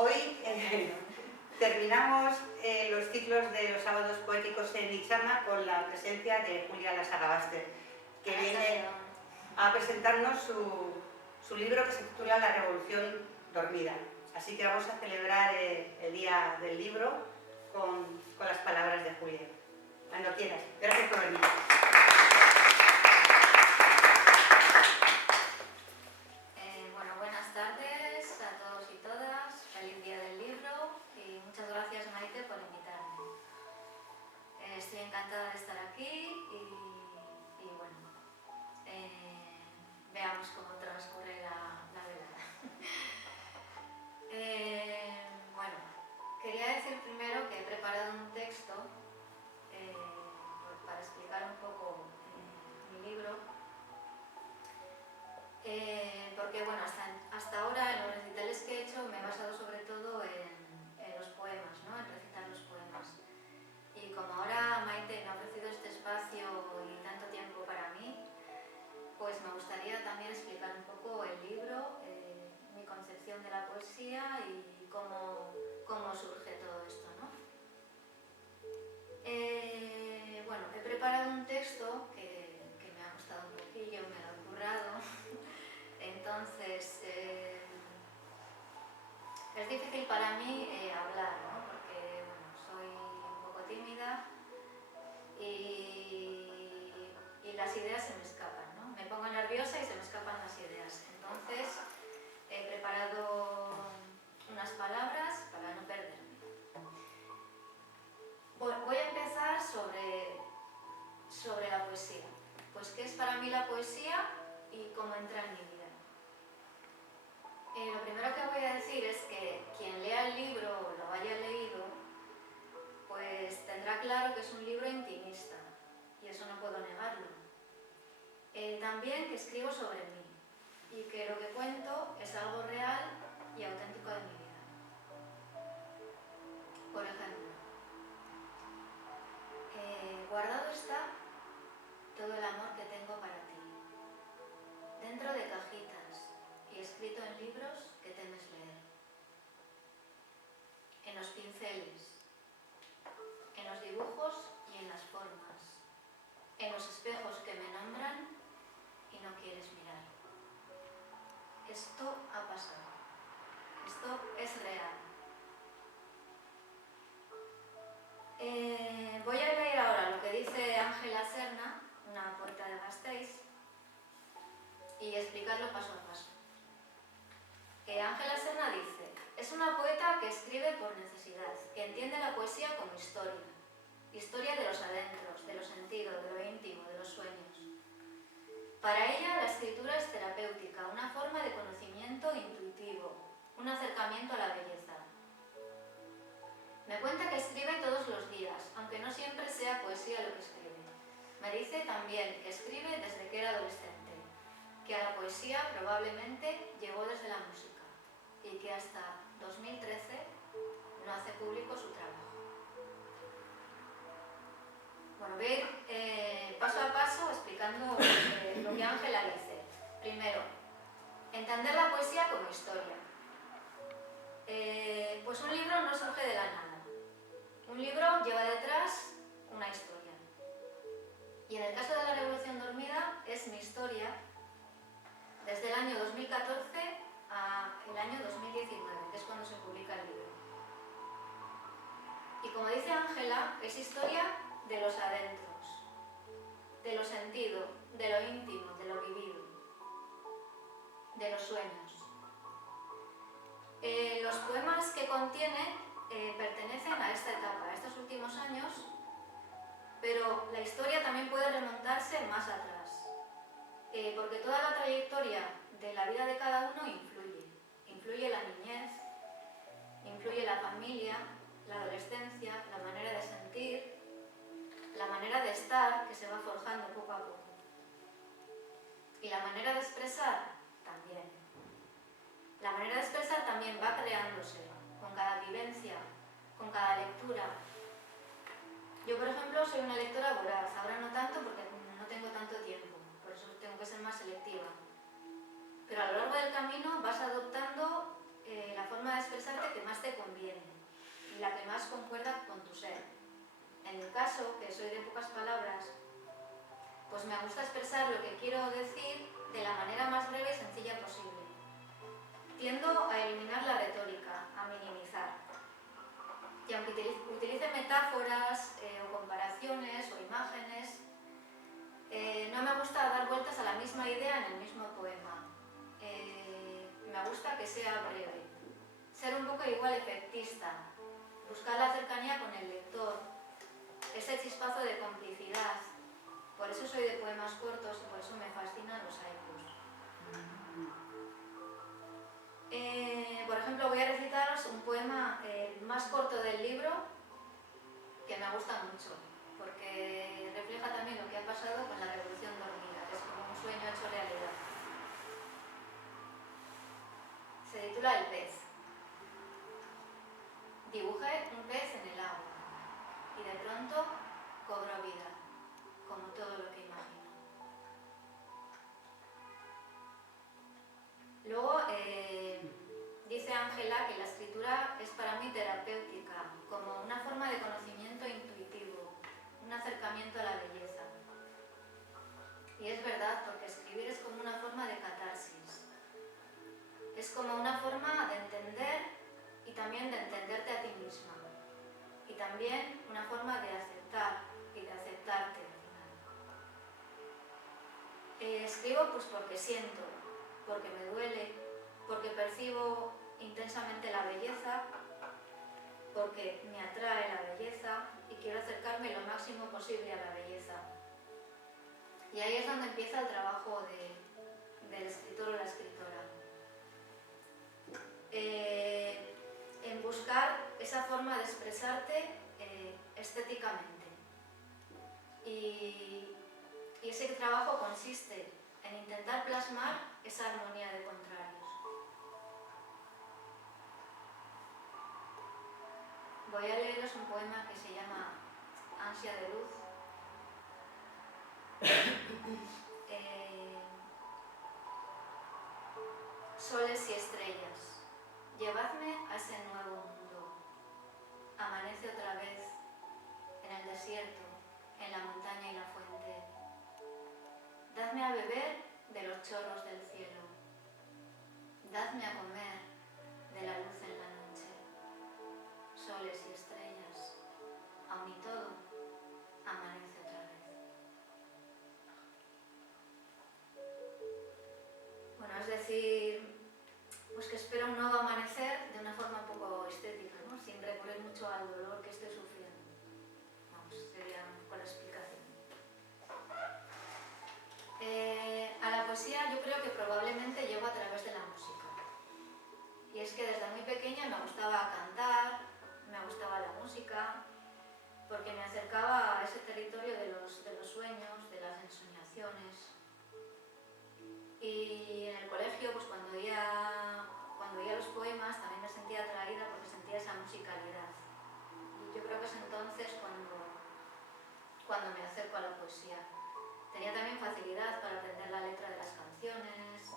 Hoy terminamos los ciclos de los sábados poéticos en Itzama con la presencia de Julia Lasagabaster, que viene a presentarnos su libro que se titula La Revolución Dormida. Así que vamos a celebrar el día del libro con las palabras de Julia. Cuando quieras. Gracias por venir. Bueno, buenas tardes a todos y todas. Feliz día del libro y muchas gracias, Maite, por invitarme. Estoy encantada de estar aquí y bueno, veamos cómo transcurre la velada. Bueno, quería decir primero que he preparado un texto para explicar un poco mi libro, porque bueno, hasta ahora en los recitales que he hecho me he basado sobre todo en los poemas, ¿no? En recitar los poemas. Y como ahora Maite me ha ofrecido este espacio y tanto tiempo para mí, pues me gustaría también explicar un poco el libro, mi concepción de la poesía y cómo surge todo esto, ¿no? Bueno, he preparado un texto que me ha costado un poquillo, me lo he currado. Entonces, es difícil para mí hablar, ¿no? Porque bueno, soy un poco tímida y las ideas se me escapan, ¿no? Me pongo nerviosa y se me escapan las ideas. Entonces, he preparado unas palabras para no perderme. Voy a empezar sobre la poesía. Pues, ¿qué es para mí la poesía y cómo entra en mi vida? Lo primero que voy a decir es que quien lea el libro o lo haya leído, pues tendrá claro que es un libro intimista, y eso no puedo negarlo. También que escribo sobre mí, y que lo que cuento es algo real y auténtico de mi vida. Por ejemplo, guardado está todo el amor que tengo para ti, dentro de cajitas y escrito en libros que temes leer, en los pinceles, en los dibujos y en las formas, en los espejos que me nombran y no quieres mirar. Esto ha pasado, esto es real. Voy a leer ahora lo que dice Ángela Serna, una poeta de Gasteiz, y explicarlo paso a paso. Ángela Serna dice: es una poeta que escribe por necesidad, que entiende la poesía como historia, historia de los adentros, de los sentidos, de lo íntimo, de los sueños. Para ella la escritura es terapéutica, una forma de conocimiento intuitivo, un acercamiento a la belleza. Me cuenta que escribe todos los días, aunque no siempre sea poesía lo que escribe. Me dice también que escribe desde que era adolescente, que a la poesía probablemente llegó desde la música y que hasta 2013 no hace público su trabajo. Bueno, voy a ir paso a paso explicando lo que Ángela dice. Primero, entender la poesía como historia. Pues un libro no surge de la nada. Un libro lleva detrás una historia. Y en el caso de La Revolución Dormida es mi historia desde el año 2014 al año 2019, que es cuando se publica el libro. Y como dice Ángela, es historia de los adentros, de lo sentido, de lo íntimo, de lo vivido, de los sueños. Los poemas que contiene pertenecen a esta etapa, a estos últimos años, pero la historia también puede remontarse más atrás, porque toda la trayectoria de la vida de cada uno influye la niñez, influye la familia, la adolescencia, la manera de sentir, la manera de estar que se va forjando poco a poco, y la manera de expresar también. La manera de expresar también va creándose con cada vivencia, con cada lectura. Yo, por ejemplo, soy una lectora voraz, ahora no tanto porque no tengo tanto tiempo, por eso tengo que ser más selectiva. Pero a lo largo del camino vas adoptando la forma de expresarte que más me gusta expresar lo que quiero decir de la manera más breve y sencilla posible. Tiendo a eliminar la retórica, a minimizar. Y aunque utilice metáforas o comparaciones o imágenes, no me gusta dar vueltas a la misma idea en el mismo poema. Me gusta que sea breve. Ser un poco igual efectista. Buscar la cercanía con el lector. Ese chispazo de complicidad. Por eso soy de poemas cortos y por eso me fascinan los haikus. Por ejemplo, voy a recitaros un poema más corto del libro que me gusta mucho, porque refleja también lo que ha pasado con la revolución dormida, que es como un sueño hecho realidad. Se titula El pez. Dibujé un pez en el agua y de pronto cobró vida, como todo lo que imagino. Luego dice Ángela que la escritura es para mí terapéutica, como una forma de conocimiento intuitivo, un acercamiento a la belleza. Y es verdad, porque escribir es como una forma de catarsis. Es como una forma de entender y también de entenderte a ti misma. Y también una forma de aceptar y de aceptarte al final. Escribo pues porque siento, porque me duele, porque percibo intensamente la belleza, porque me atrae la belleza y quiero acercarme lo máximo posible a la belleza. Y ahí es donde empieza el trabajo del escritor o la escritora. En buscar esa forma de expresarte estéticamente. Y ese trabajo consiste en intentar plasmar esa armonía de contrarios. Voy a leeros un poema que se llama Ansia de luz. Soles y estrellas, llevadme a ese nuevo mundo. Amanece otra vez, en el desierto, en la montaña y la fuente. Dadme a beber de los chorros del cielo. Dadme a comer de la luz en la noche. Soles y estrellas, aun y todo, amanece otra vez. Bueno, es decir, pues que espero un nuevo amanecer de una forma un poco estética, ¿no? Sin recurrir mucho al dolor que estoy sufriendo. Vamos, sería un poco la explicación. A la poesía yo creo que probablemente llego a través de la música. Y es que desde muy pequeña me gustaba cantar, me gustaba la música, porque me acercaba a ese territorio de los sueños, de las ensoñaciones. Y en el colegio, pues cuando oía los poemas, también me sentía atraída porque sentía esa musicalidad. Y yo creo que es entonces cuando me acerco a la poesía. Tenía también facilidad para aprender la letra de las canciones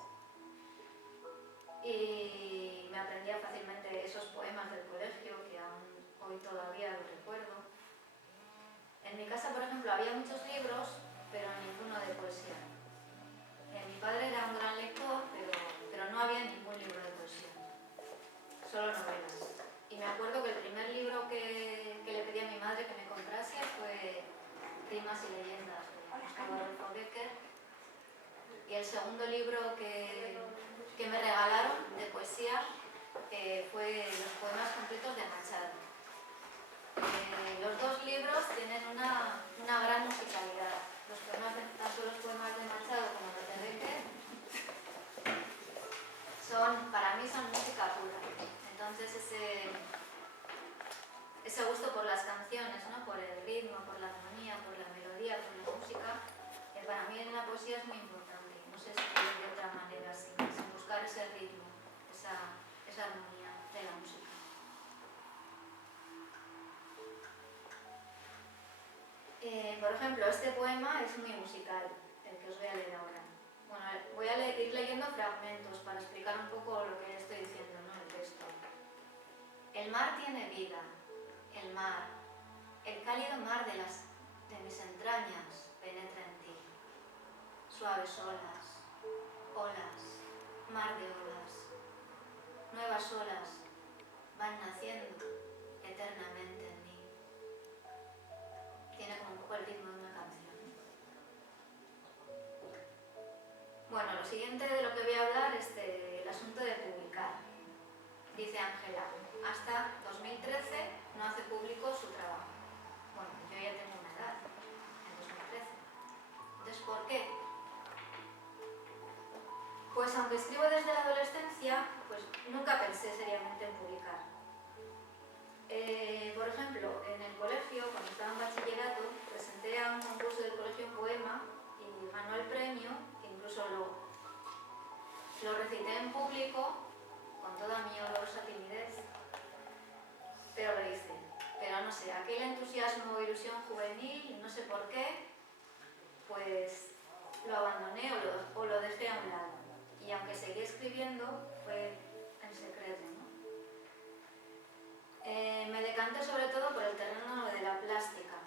y me aprendía fácilmente esos poemas del colegio que aún hoy todavía los recuerdo. En mi casa, por ejemplo, había muchos libros, pero ninguno de poesía. Mi padre era un gran lector, pero no había ningún libro de poesía, solo novelas. Y me acuerdo que el primer libro que le pedí a mi madre que me comprase fue Rimas y leyendas de Gustavo Adolfo Bécquer. Y el segundo libro que me regalaron de poesía fue Los poemas completos de Machado. Los dos libros tienen una gran musicalidad. Tanto los poemas de Machado como los de Bécquer para mí son música pura. Entonces ese gusto por las canciones, ¿no? Por el ritmo, por la armonía, por la melodía, por la música, para mí en la poesía es muy importante. No sé escribir de otra manera, sin buscar ese ritmo, esa armonía de la música. Por ejemplo, este poema es muy musical, el que os voy a leer ahora. Bueno, voy a ir leyendo fragmentos para explicar un poco lo que estoy diciendo, ¿no? El texto. El mar tiene vida, el mar, el cálido mar de mis entrañas penetra en ti. suaves olas, olas, mar de olas, nuevas olas van naciendo eternamente en mí. Tiene como un poco el ritmo de una canción. Bueno, lo siguiente de lo que voy a hablar es del asunto de publicar. Dice Ángela, hasta 2013 no hace público su trabajo. Bueno, yo ya tengo una edad, en 2013. Entonces, ¿por qué? Pues aunque escribo desde la adolescencia, pues nunca pensé seriamente en publicar. Por ejemplo, en el colegio, cuando estaba en bachillerato, presenté a un concurso del colegio un poema y ganó el premio, que incluso lo recité en público con toda mi olorosa timidez, pero lo hice. Pero no sé, aquel entusiasmo o ilusión juvenil, no sé por qué, pues lo abandoné o lo dejé a un lado. Y aunque seguí escribiendo, fue en secreto, ¿no? Me decanté sobre todo por el terreno de la plástica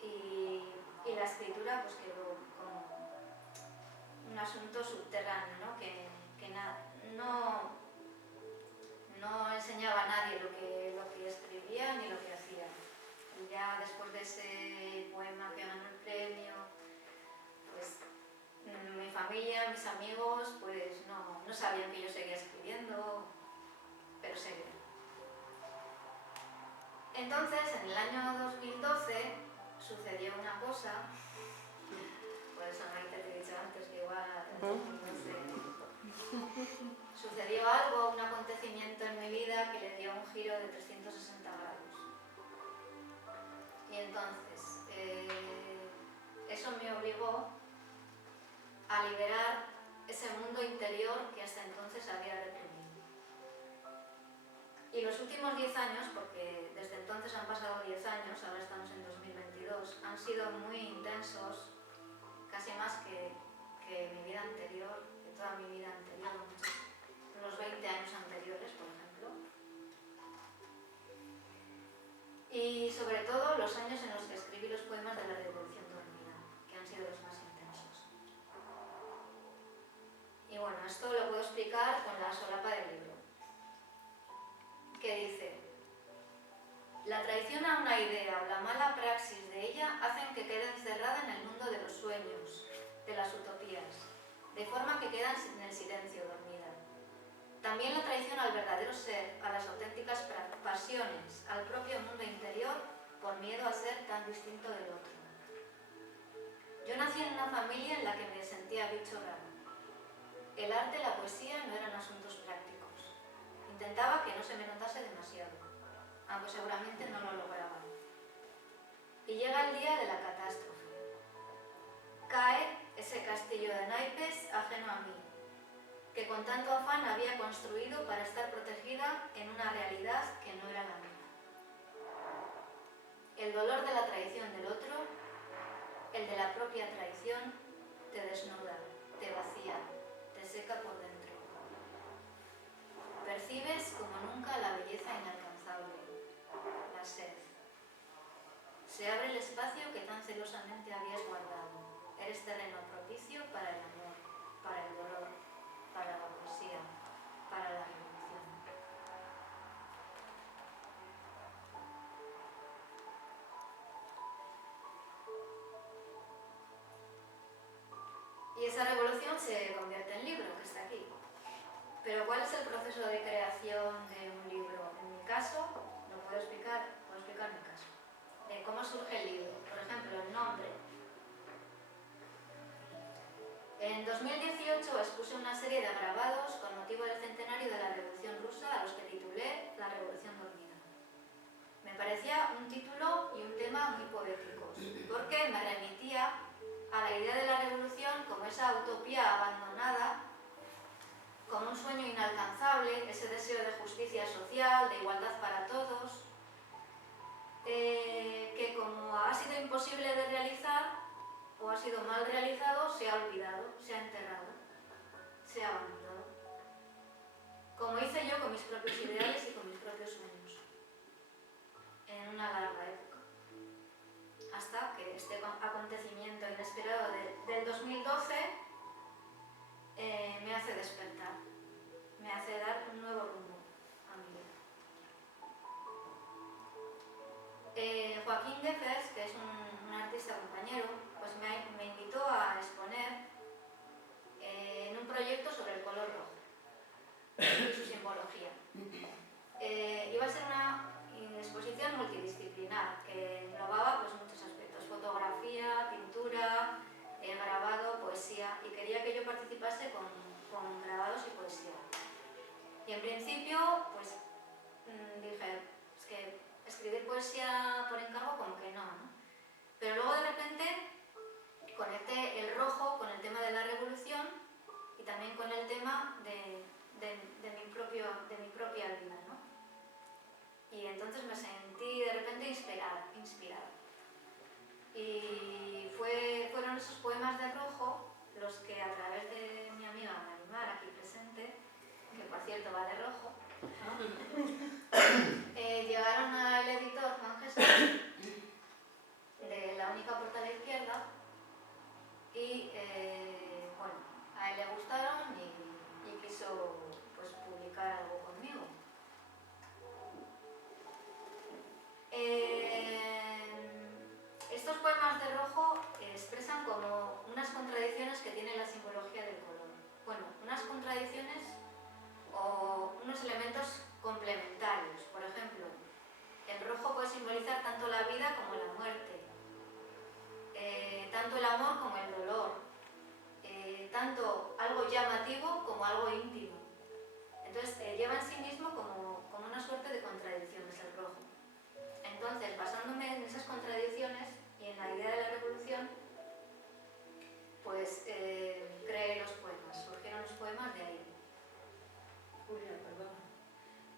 y la escritura pues quedó como un asunto subterráneo, ¿no? Que no enseñaba a nadie lo que escribía ni lo que hacía. Y ya después de ese poema que ganó el premio, pues mi familia, mis amigos, pues no sabían que yo seguía escribiendo, pero seguía. Entonces, en el año 2012 sucedió una cosa, por eso Maite te he dicho antes que igual en 2012 sucedió algo, un acontecimiento en mi vida que le dio un giro de 360 grados. Y entonces, eso me obligó a liberar ese mundo interior que hasta entonces había reprimido. Y los últimos 10 años, porque desde entonces han pasado 10 años, ahora estamos en 2022, han sido muy intensos, casi más que mi vida anterior, que toda mi vida anterior, los 20 años anteriores, por ejemplo. Y sobre todo los años en los que escribí los poemas de la Revolución Dormida, que han sido los más intensos. Y bueno, esto lo puedo explicar con la solapa del libro, que dice: la traición a una idea o la mala praxis de ella hacen que quede encerrada en el mundo de los sueños, de las utopías, de forma que queda en el silencio dormida. También la traición al verdadero ser, a las auténticas pasiones, al propio mundo interior, por miedo a ser tan distinto del otro. Yo nací en una familia en la que me sentía bicho raro. El arte y la poesía no eran asuntos prácticos. Intentaba que no se me notase demasiado, aunque seguramente no lo lograba. Y llega el día de la catástrofe. Cae ese castillo de naipes ajeno a mí, que con tanto afán había construido para estar protegida en una realidad que no era la mía. El dolor de la traición del otro, el de la propia traición, te desnuda, te vacía, te seca por dentro. Percibes como nunca la belleza inalcanzable, la sed. Se abre el espacio que tan celosamente habías guardado. Eres terreno propicio para el amor, para el dolor, para la poesía, para la revolución. Y esa revolución se convierte en libro, que está aquí. Pero ¿cuál es el proceso de creación de un libro? En mi caso, lo puedo explicar mi caso. De cómo surge el libro. Por ejemplo, el nombre. En 2018 expuse una serie de grabados con motivo del centenario de la Revolución Rusa, a los que titulé La Revolución Dormida. Me parecía un título y un tema muy poéticos, porque me remitía a la idea de la revolución como esa utopía abandonada, como un sueño inalcanzable, ese deseo de justicia social, de igualdad para todos, que como ha sido imposible de realizar o ha sido mal realizado, se ha olvidado, se ha enterrado, se ha abandonado. Como hice yo con mis propios ideales y con mis propios sueños, en una larga época. Hasta que este acontecimiento inesperado del 2012 Jeffers, que es un artista compañero, pues me invitó a exponer en un proyecto sobre el color rojo y su simbología. Iba a ser una exposición multidisciplinar que englobaba pues, muchos aspectos: fotografía, pintura, grabado, poesía, y quería que yo participase con grabados y poesía. Y en principio, pues dije, es que escribir poesía por encargo como que no, ¿no? Pero luego de repente conecté el rojo con el tema de la revolución y también con el tema de mi propia vida, ¿no? Y entonces me sentí de repente inspirada. Y fueron esos poemas de rojo los que, a través de mi amiga Marimar, aquí presente, que por cierto va de rojo, llegaron al editor Juan Jesús, de La única puerta a la izquierda, y bueno, a él le gustaron y quiso pues, publicar algo conmigo. Estos poemas de rojo expresan como unas contradicciones que tiene la simbología del color. Bueno, unas contradicciones o unos elementos complementarios. Por ejemplo, el rojo puede simbolizar tanto la vida como la muerte, tanto el amor como el dolor, tanto algo llamativo como algo íntimo. Entonces lleva en sí mismo como una suerte de contradicciones el rojo. Entonces, basándome en esas contradicciones y en la idea de la revolución, pues creé los poemas, surgieron los poemas de ahí. Julia, perdón.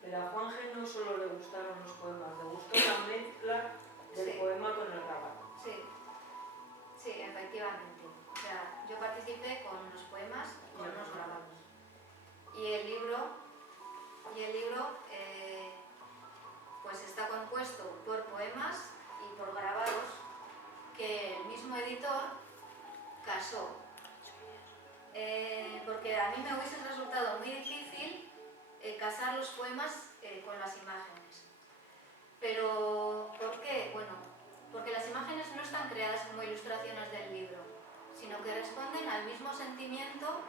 Pero a Juanje no solo le gustaron los poemas, le gustó la mezcla del poema con el grabado. Sí, efectivamente. O sea, yo participé con los poemas y con los grabados. Y el libro pues está compuesto por poemas y por grabados que el mismo editor casó. Porque a mí me hubiese resultado muy difícil casar los poemas con las imágenes. Pero, ¿por qué? Bueno, porque las imágenes no están creadas como ilustraciones del libro, sino que responden al mismo sentimiento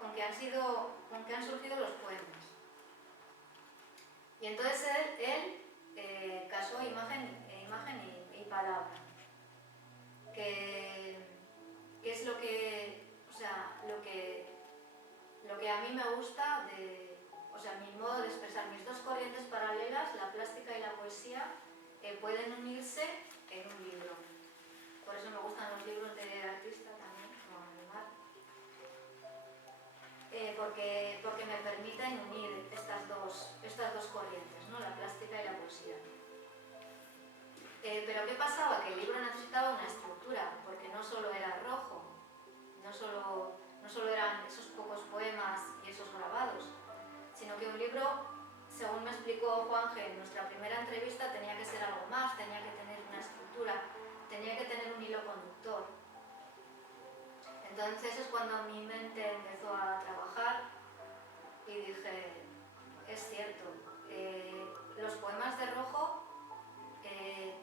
con que han surgido los poemas. Y entonces él casó imagen y palabra, que es lo que a mí me gusta mi modo de expresar mis dos corrientes paralelas, la plástica y la poesía, pueden unirse en un libro. Por eso me gustan los libros de artista también, como Animar, porque me permiten unir estas dos corrientes, ¿no? La plástica y la poesía. Pero ¿qué pasaba? Que el libro necesitaba una estructura, porque no solo era rojo, no solo eran esos pocos poemas y esos grabados, sino que un libro, según me explicó Juanje en nuestra primera entrevista, tenía que ser algo más, tenía que tener una estructura, tenía que tener un hilo conductor. Entonces es cuando mi mente empezó a trabajar y dije, es cierto, los poemas de rojo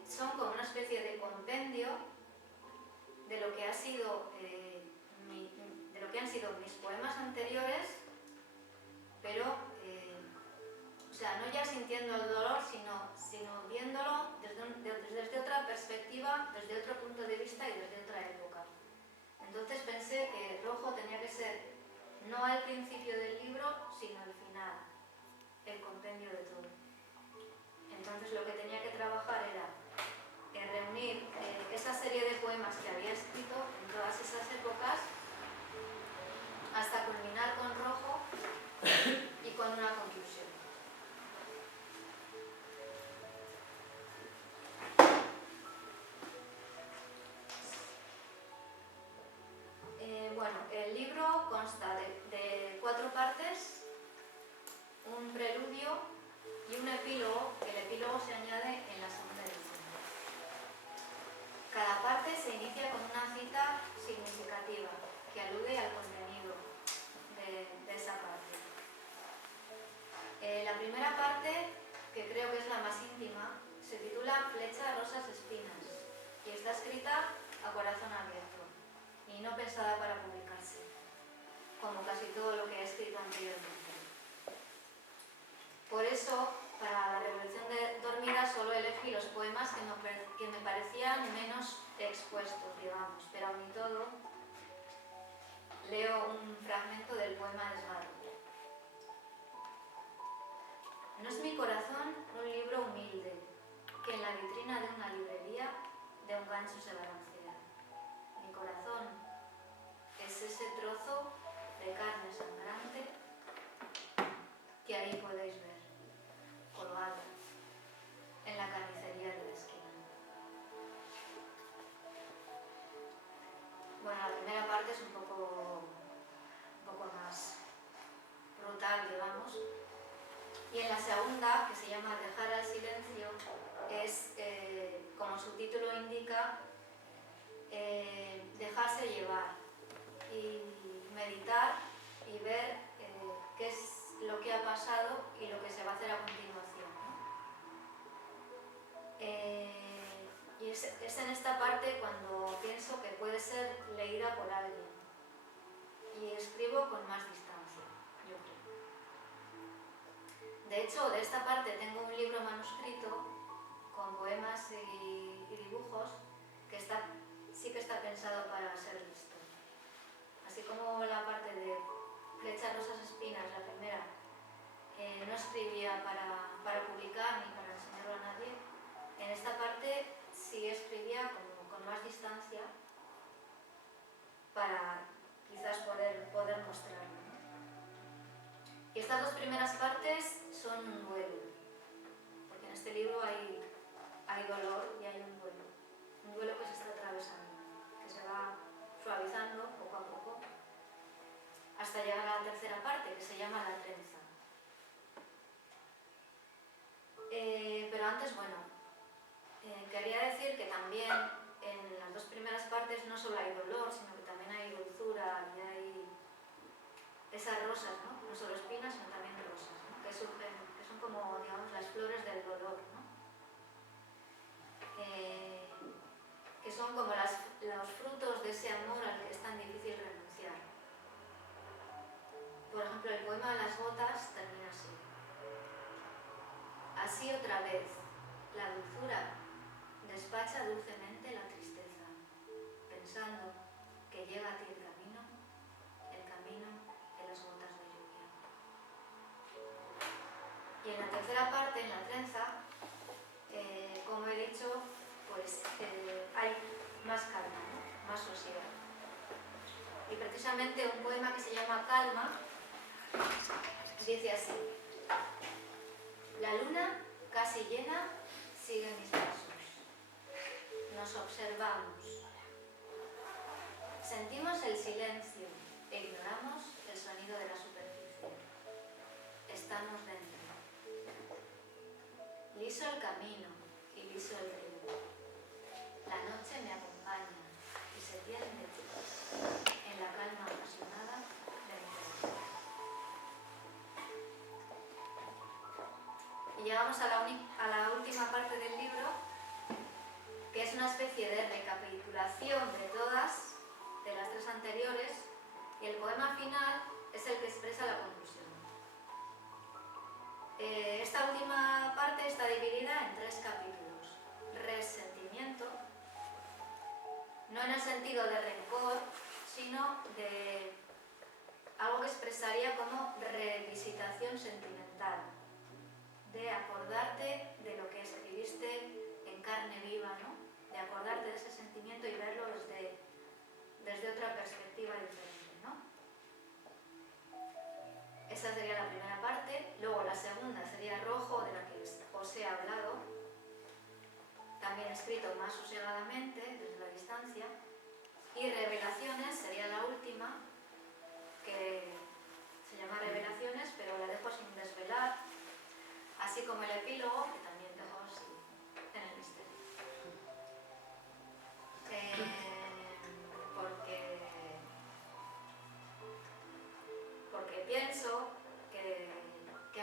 son como una especie de compendio de lo que han sido mis poemas anteriores, pero no ya sintiendo el dolor, sino viéndolo desde otra perspectiva, desde otro punto de vista y desde otra época. Entonces pensé que el rojo tenía que ser no al principio del libro, sino al final, el compendio de todo. Entonces lo que tenía que trabajar era reunir esa serie de poemas que había escrito en todas esas épocas hasta culminar con rojo y con una conclusión. Bueno, el libro consta de 4 partes, un preludio y un epílogo, que el epílogo se añade en la segunda edición. Cada parte se inicia con una cita significativa que alude al contenido de esa parte. La primera parte, que creo que es la más íntima, se titula Flecha, rosas, espinas. eso, para la Revolución Dormida solo elegí los poemas que me parecían menos expuestos, digamos, pero aún y todo leo un fragmento del poema Desgarro. No es mi corazón un libro humilde, que en la vitrina de una librería de un gancho se balancea. Mi corazón es ese trozo de carne sangrante que ahí podéis ver, colgado en la carnicería de la esquina. Bueno, la primera parte es un poco más brutal, digamos. Y en la segunda, que se llama Dejar al silencio, es, como su título indica, dejarse llevar y meditar y ver qué es lo que ha pasado y lo que se va a hacer a continuación, ¿no? Y es en esta parte cuando pienso que puede ser leída por alguien y escribo con más distancia, yo creo. De hecho, de esta parte tengo un libro manuscrito con poemas y dibujos que sí que está pensado para ser visto. Así como la parte de Flechas, Rosas, Espinas, la primera, no escribía para publicar ni para enseñarlo a nadie, en esta parte sí escribía con más distancia para quizás poder mostrarlo, ¿no? Y estas dos primeras partes son un duelo, porque en este libro hay dolor y hay un duelo que se está atravesando, que se va suavizando poco a poco hasta llegar a la tercera parte, que se llama La trenza. Pero antes, bueno, quería decir que también en las dos primeras partes no solo hay dolor, sino que también hay dulzura y hay esas rosas, ¿no? No solo espinas, sino también rosas, ¿no? Que surgen, que son como, digamos, las flores del dolor, ¿no? Que son como los frutos de ese amor al que es tan difícil renunciar. Por ejemplo, el poema de las gotas termina así. Así otra vez, la dulzura despacha dulcemente la tristeza, pensando que llega a ti el camino de las gotas de lluvia. Y en la tercera parte, en la trenza, como he dicho, pues hay más calma, ¿no? Más sosiego. Y precisamente un poema que se llama Calma dice así: la luna casi llena sigue mis pasos. Nos observamos. Sentimos el silencio e ignoramos el sonido de la superficie. Estamos dentro. Liso el camino y liso el río. La noche me acompaña y se tiende en la calma apasionada de mi corazón. Y llegamos a la última parte del libro, que es una especie de recapitulación de las tres anteriores, y el poema final es el que expresa la conclusión. Esta última parte está dividida en 3 capítulos. Resentimiento, no en el sentido de rencor, sino de algo que expresaría como revisitación sentimental, de acordarte de lo que escribiste en carne viva, ¿no? De acordarte de ese sentimiento y verlo desde otra perspectiva diferente, ¿no? Esa sería la primera parte. Luego la segunda sería Rojo, de la que os he hablado, también escrito más sosegadamente, desde la distancia. Y Revelaciones sería la última, que se llama Revelaciones, pero la dejo sin desvelar, así como el epílogo, que también dejo así en el misterio. Porque pienso que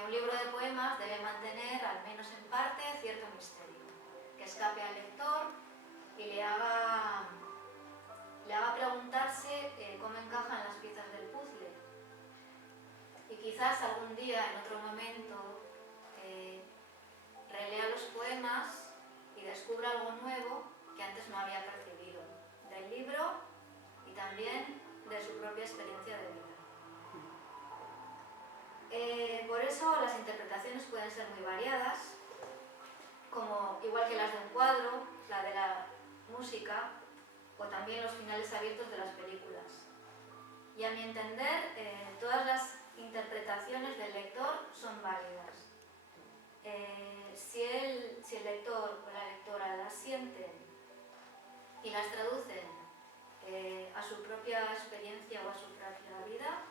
un libro de poemas debe mantener, al menos en parte, cierto misterio, que escape al lector y le haga preguntarse cómo encajan las piezas del puzzle. Y quizás algún día, en otro momento, poemas y descubra algo nuevo que antes no había percibido, del libro y también de su propia experiencia de vida. Por eso las interpretaciones pueden ser muy variadas, como igual que las de un cuadro, la de la música o también los finales abiertos de las películas. Y a mi entender, todas las interpretaciones del lector son válidas. Si el lector o la lectora las sienten y las traducen a su propia experiencia o a su propia vida,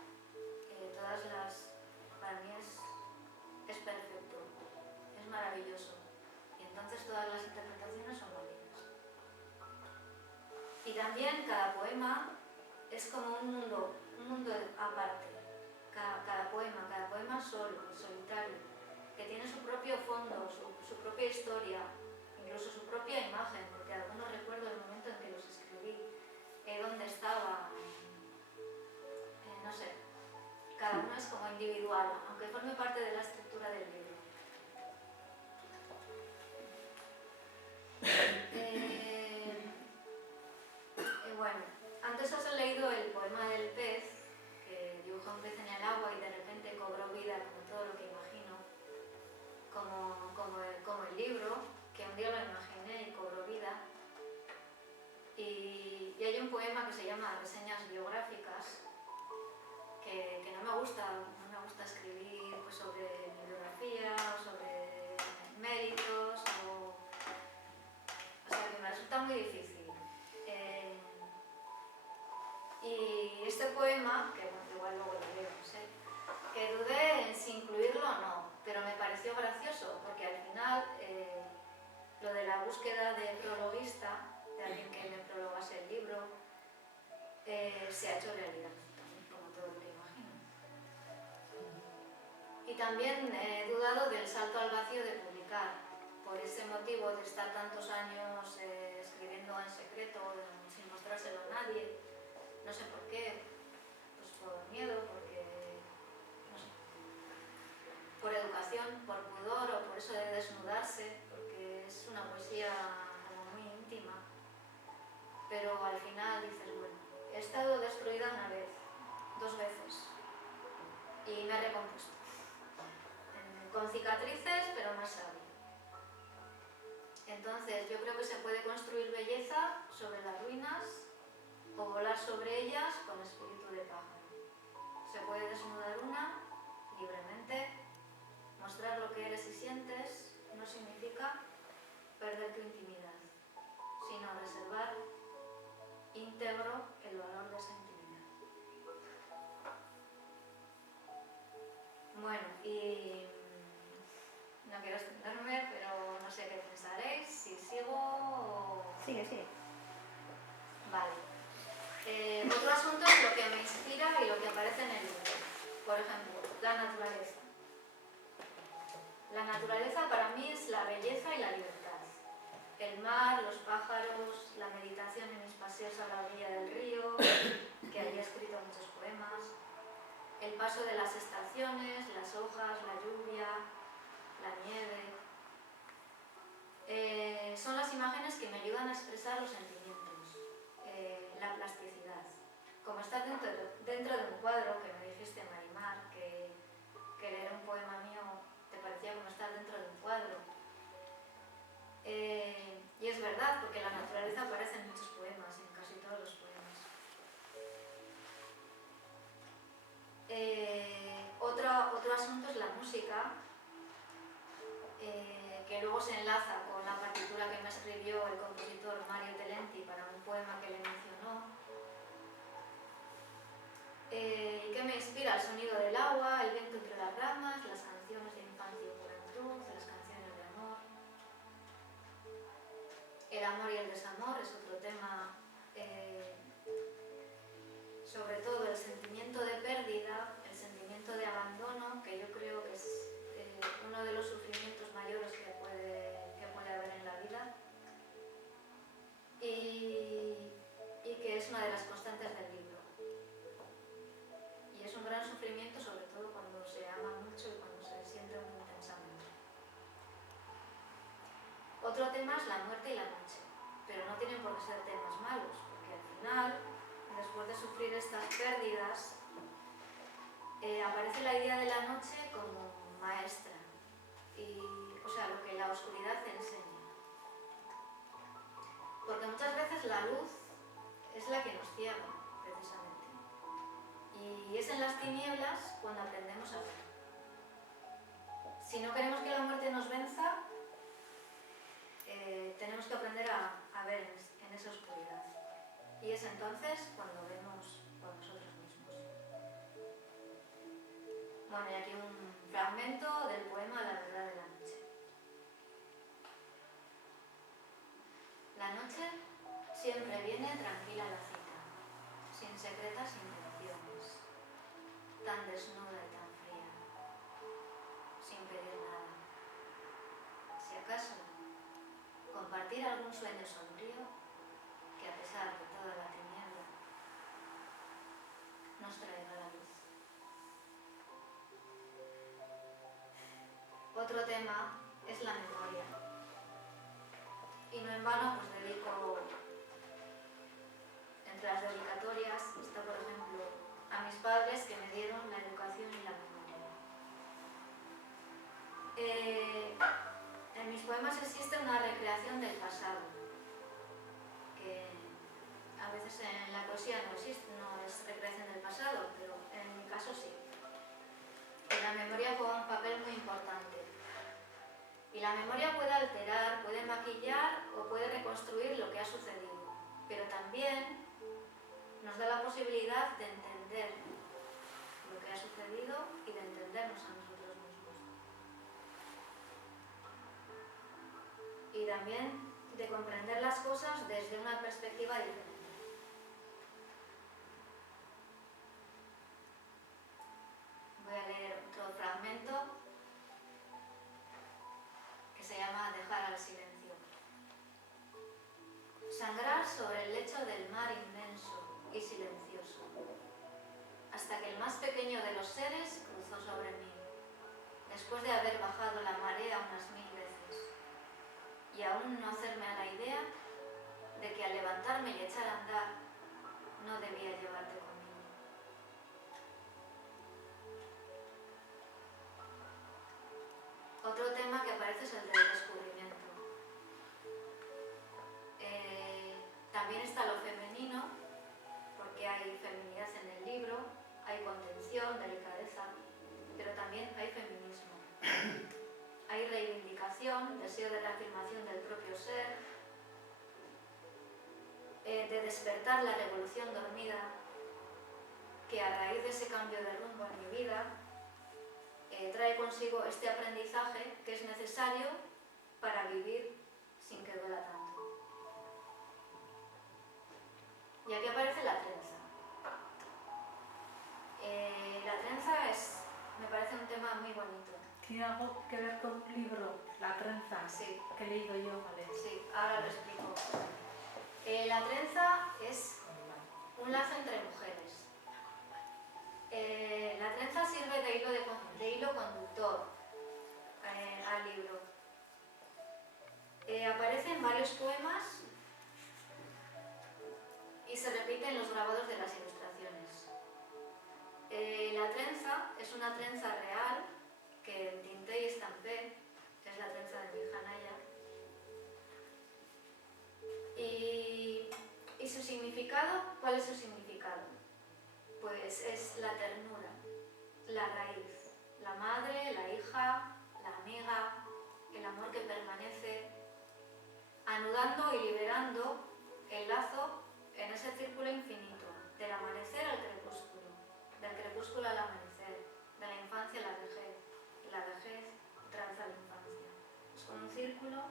para mí es perfecto, es maravilloso. Y entonces todas las interpretaciones son válidas. Y también cada poema es como un mundo aparte. Cada poema solo, solitario, que tiene su propio fondo, su propia historia, incluso su propia imagen, porque algunos recuerdo el momento en que los escribí, dónde estaba, no sé, cada uno es como individual, aunque forme parte de la estructura del libro. Bueno, antes os he leído el poema del pez, que dibuja un pez en el agua y de repente cobró vida, como todo lo que imagino, como el libro, que un día lo imaginé y cobró vida. Y hay un poema que se llama Reseñas biográficas, que no me gusta escribir pues, sobre mi biografía, o sobre méritos, o sea que me resulta muy difícil. Y este poema, que bueno, igual luego lo leo, no sé, que dudé en si incluirlo o no, pero me pareció gracioso, porque al final lo de la búsqueda de prologuista, de alguien que me prologase el libro, se ha hecho realidad, como todo lo que imagino. Y también he dudado del salto al vacío de publicar, por ese motivo de estar tantos años escribiendo en secreto, sin mostrárselo a nadie. No sé por qué, pues por miedo, porque, no sé, por educación, por pudor o por eso de desnudarse, porque es una poesía como muy íntima. Pero al final dices, bueno, he estado destruida una vez, 2 veces, y me he recompuesto. Con cicatrices, pero más sabia. Entonces yo creo que se puede construir belleza sobre las ruinas o volar sobre ellas con espíritu de pájaro. Se puede desnudar una libremente, mostrar lo que eres y sientes no significa perder tu intimidad, sino reservar íntegro el valor de esa intimidad. Bueno, y no quiero extenderme, pero no sé qué pensaréis, si sigo o... Sigue. Vale. Otro asunto es lo que me inspira y lo que aparece en el libro. Por ejemplo, la naturaleza. La naturaleza para mí es la belleza y la libertad. El mar, los pájaros, la meditación en mis paseos a la orilla del río, que allí he escrito muchos poemas, el paso de las estaciones, las hojas, la lluvia, la nieve. Son las imágenes que me ayudan a expresar los sentimientos, la plasticidad. Como estar dentro de un cuadro, que me dijiste, Marimar, que leer un poema mío te parecía como estar dentro de un cuadro. Y es verdad, porque la naturaleza aparece en muchos poemas, en casi todos los poemas. Otro asunto es la música, que luego se enlaza con la partitura que me escribió el compositor Mario Telenti para un poema que le mencionó, y que me inspira el sonido del agua, el viento entre las ramas, las canciones de infancia y juventud, las canciones de amor. El amor y el desamor es otro tema, sobre todo el sentimiento de pérdida, el sentimiento de abandono, que yo creo que es uno de los sufrimientos mayores que puede haber en la vida, y que es una de las constantes del libro. Y es un gran sufrimiento, sobre todo cuando se ama mucho y cuando se siente muy intensamente. Otro tema es la muerte y la noche, pero no tienen por qué ser temas malos, porque al final, después de sufrir estas pérdidas, aparece la idea de la noche como maestra, y, o sea, lo que la oscuridad te enseña. Porque muchas veces la luz es la que nos ciega, precisamente. Y es en las tinieblas cuando aprendemos a ver. Si no queremos que la muerte nos venza, tenemos que aprender a ver en esa oscuridad. Y es entonces cuando vemos por nosotros mismos. Bueno, y aquí un fragmento del poema La verdad de la noche. La noche siempre viene tranquila a la cita, sin secretas intenciones, tan desnuda y tan fría, sin pedir nada. Si acaso, compartir algún sueño sombrío que a pesar de toda la tiniebla nos traiga la luz. Otro tema es la memoria. Y no en vano pues dedico, entre las dedicatorias, está por ejemplo a mis padres que me dieron la educación y la memoria. En mis poemas existe una recreación del pasado, que a veces en la poesía no existe, no es recreación del pasado, pero en mi caso sí. Y la memoria juega un papel muy importante. Y la memoria puede alterar, puede maquillar o puede reconstruir lo que ha sucedido, pero también nos da la posibilidad de entender lo que ha sucedido y de entendernos a nosotros mismos. Y también de comprender las cosas desde una perspectiva diferente. Voy a leer otro fragmento que se llama Dejar al silencio. Sangrar sobre el lecho del mar inmenso y silencioso, hasta que el más pequeño de los seres cruzó sobre mí, después de haber bajado la marea unas 1000 veces, y aún no hacerme a la idea de que al levantarme y echar a andar, no debía llevarte conmigo. Otro tema que aparece es el del descubrimiento. También está lo femenino, porque hay feminidad en el libro, hay contención, delicadeza, pero también hay feminismo. Hay reivindicación, deseo de reafirmación del propio ser, de despertar la revolución dormida, que a raíz de ese cambio de rumbo en mi vida, trae consigo este aprendizaje que es necesario para vivir sin que duela tanto. Y aquí aparece la trenza. La trenza me parece un tema muy bonito. ¿Tiene algo que ver con un libro, La trenza? Sí. Que he leído yo, ¿vale? Sí, ahora lo explico. La trenza es un lazo entre mujeres. La trenza sirve de hilo conductor al libro. Aparece en varios poemas y se repite en los grabados de las ilustraciones. La trenza es una trenza real que tinté y estampé, es la trenza de mi hija Naya. ¿Y su significado? ¿Cuál es su significado? Pues es la ternura, la raíz, la madre, la hija, la amiga, el amor que permanece, anudando y liberando el lazo en ese círculo infinito, del amanecer al crepúsculo, del crepúsculo al amanecer, de la infancia a la vejez otra vez a la infancia. Es como un círculo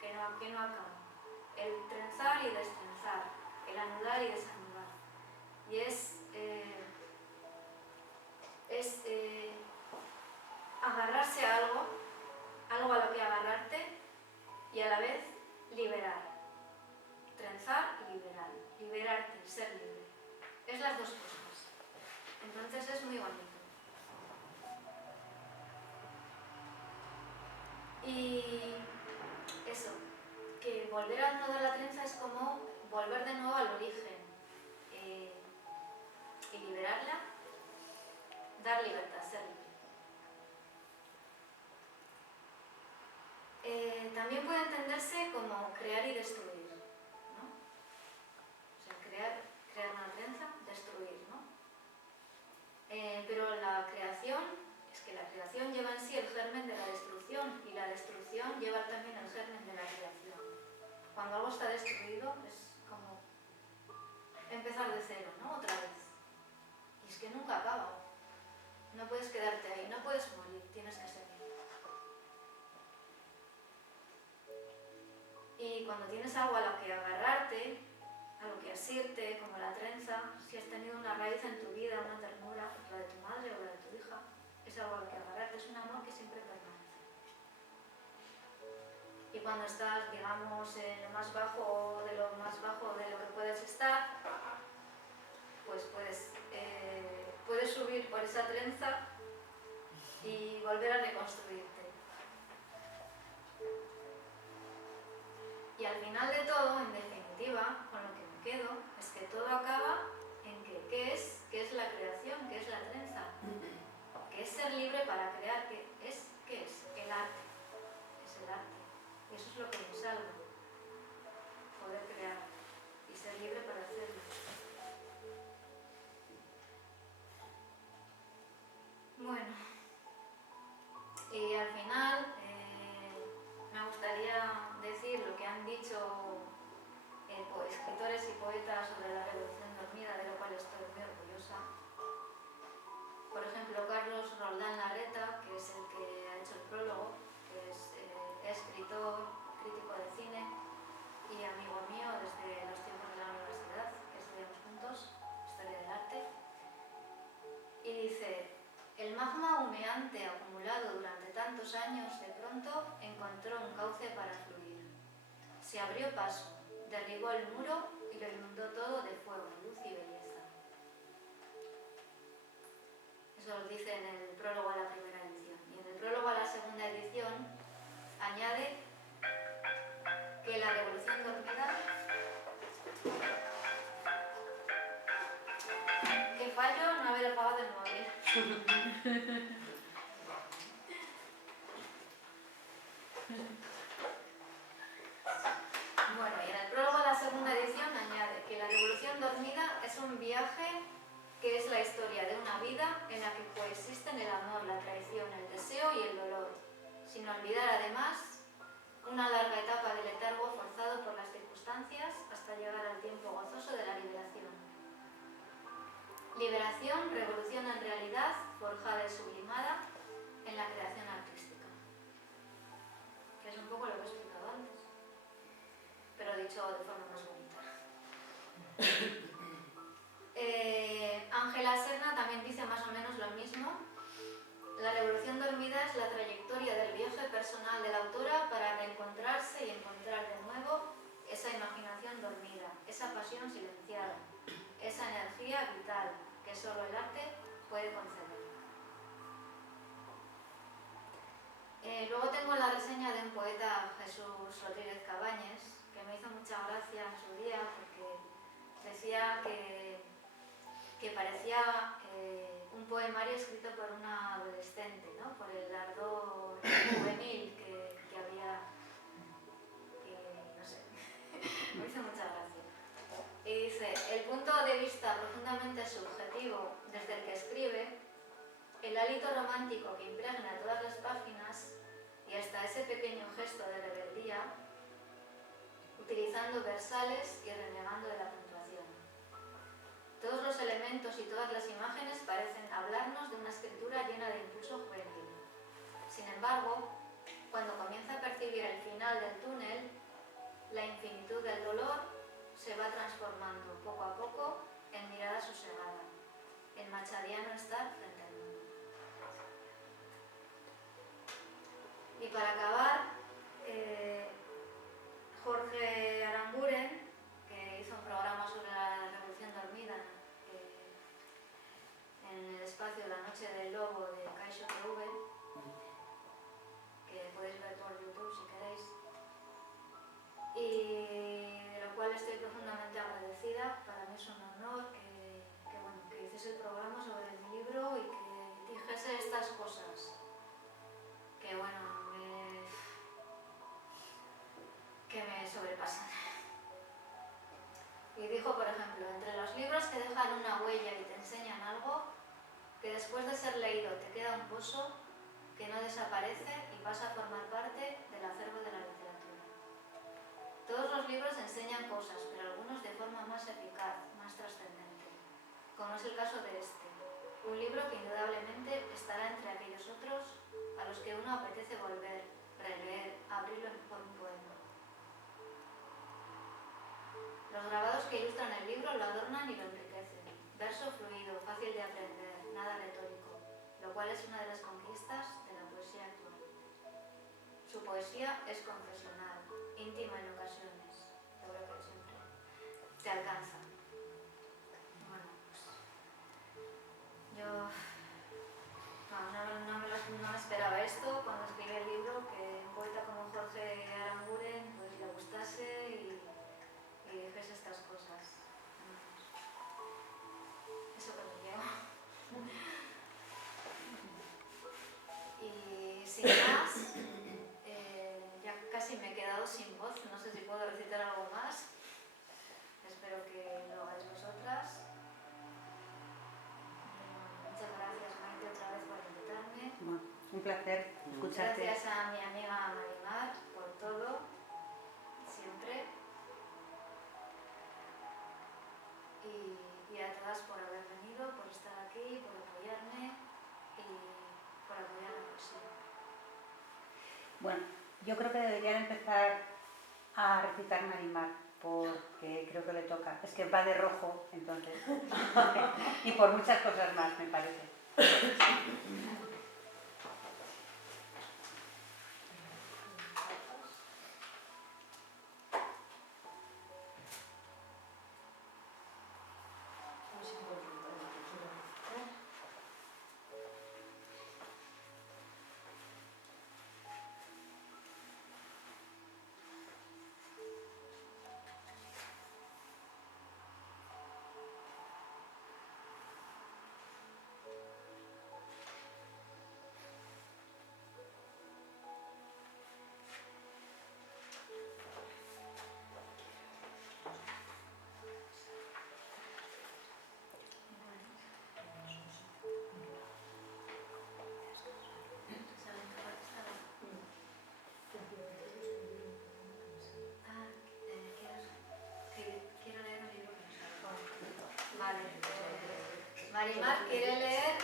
que no acaba. El trenzar y destrenzar, el anudar y desanudar. Y es agarrarse a algo a lo que agarrarte y a la vez liberar. Trenzar y liberar. Liberarte, ser libre. Es las dos cosas. Entonces es muy bonito. Y eso. volver a anudar la trenza es como volver de nuevo al origen y liberarla, dar libertad, ser libre. También puede entenderse como crear y destruir, ¿no? O sea, crear una trenza, destruir, ¿no? Pero la creación, es que la creación lleva en sí el germen de la destrucción y la destrucción lleva también el germen de la creación. Cuando algo está destruido es como empezar de cero, ¿no? Otra vez. Y es que nunca acaba. No puedes quedarte ahí, no puedes morir, tienes que seguir. Y cuando tienes algo a lo que agarrarte, a lo que asirte, como la trenza, si has tenido una raíz en tu vida, una ternura, la de tu madre o la de tu hija, es algo a lo que agarrarte, es un amor que siempre permanece. Y cuando estás, digamos, en lo más bajo de lo que puedes estar, pues puedes subir por esa trenza y volver a reconstruirte. Y al final de todo, en definitiva, con lo que me quedo, es que todo acaba en que ¿qué es la creación? ¿Qué es la trenza? ¿Qué es ser libre para crear? ¿Qué es? El arte. Es el arte. Y eso es lo que nos salva. Poder crear y ser libre para hacerlo. Bueno, y al final me gustaría decir lo que han dicho escritores y poetas sobre la revolución dormida, de lo cual estoy muy orgullosa. Por ejemplo, Carlos Roldán Larreta, que es el que ha hecho el prólogo, que es escritor, crítico de cine y amigo mío desde los tiempos de la universidad, que estudiamos juntos, Historia del Arte. Y dice: el magma humeante acumulado durante tantos años de pronto encontró un cauce para fluir. Se abrió paso, derribó el muro y lo inundó todo de fuego, luz y belleza. Eso lo dice en el prólogo a la primera edición. Y en el prólogo a la segunda edición añade que la revolución dormida... Que fallo no haber apagado el móvil. Bueno, y en el prólogo de la segunda edición añade que la revolución dormida es un viaje que es la historia de una vida en la que coexisten el amor, la traición, el deseo y el dolor, sin olvidar además una larga etapa de letargo forzado por las circunstancias hasta llegar al tiempo gozoso de la liberación. Liberación, revolución en realidad, forjada y sublimada en la creación artística. Que es un poco lo que he explicado antes, pero dicho de forma más bonita. Ángela Serna también dice más o menos lo mismo. La revolución dormida es la trayectoria del viaje personal de la autora para reencontrarse y encontrar de nuevo esa imaginación dormida, esa pasión silenciada, esa energía vital que solo el arte puede conceder. Luego tengo la reseña de un poeta, Jesús Rodríguez Cabañes, que me hizo mucha gracia en su día porque decía que parecía un poemario escrito por una adolescente, ¿no? Por el ardor juvenil que había, no sé, me hizo mucha gracia. Y dice: el punto de vista profundamente subjetivo desde el que escribe, el hálito romántico que impregna todas las páginas y hasta ese pequeño gesto de rebeldía, utilizando versales y renegando de la puntuación. Todos los elementos y todas las imágenes parecen hablarnos de una escritura llena de impulso juvenil. Sin embargo, cuando comienza a percibir el final del túnel, la infinitud del dolor se va transformando poco a poco en mirada sosegada, en machadiano estar frente al mundo. Y para acabar, Jorge Aranguren, que hizo un programa sobre la revolución dormida en el espacio La Noche del Lobo de Caixo TV, que podéis ver por YouTube si queréis. Y que después de ser leído te queda un pozo que no desaparece y pasa a formar parte del acervo de la literatura. Todos los libros enseñan cosas, pero algunos de forma más eficaz, más trascendente, como es el caso de este, un libro que indudablemente estará entre aquellos otros a los que uno apetece volver, releer, abrirlo por un poema. Los grabados que ilustran el libro lo adornan y lo enriquecen. Verso fluido, fácil de aprender, nada retórico, lo cual es una de las conquistas de la poesía actual. Su poesía es confesional, íntima en ocasiones, yo creo que siempre te alcanza. Bueno, pues yo no me esperaba esto cuando escribí el libro, que un poeta como Jorge Aranguren pues le gustase y dijese estas cosas. Eso que me llevo. Y sin más, ya casi me he quedado sin voz, no sé si puedo recitar algo más. Espero que lo hagáis vosotras. Muchas gracias, Maite, otra vez por invitarme. Bueno, un placer escucharte. Gracias a mi amiga Marimar por todo, siempre. Y a todas por haber venido, por estar aquí, por apoyarme y por apoyar la poesía. Bueno, yo creo que deberían empezar a recitar Marimar, porque creo que le toca. Es que va de rojo, entonces. Y por muchas cosas más, me parece. Marimar quiere leer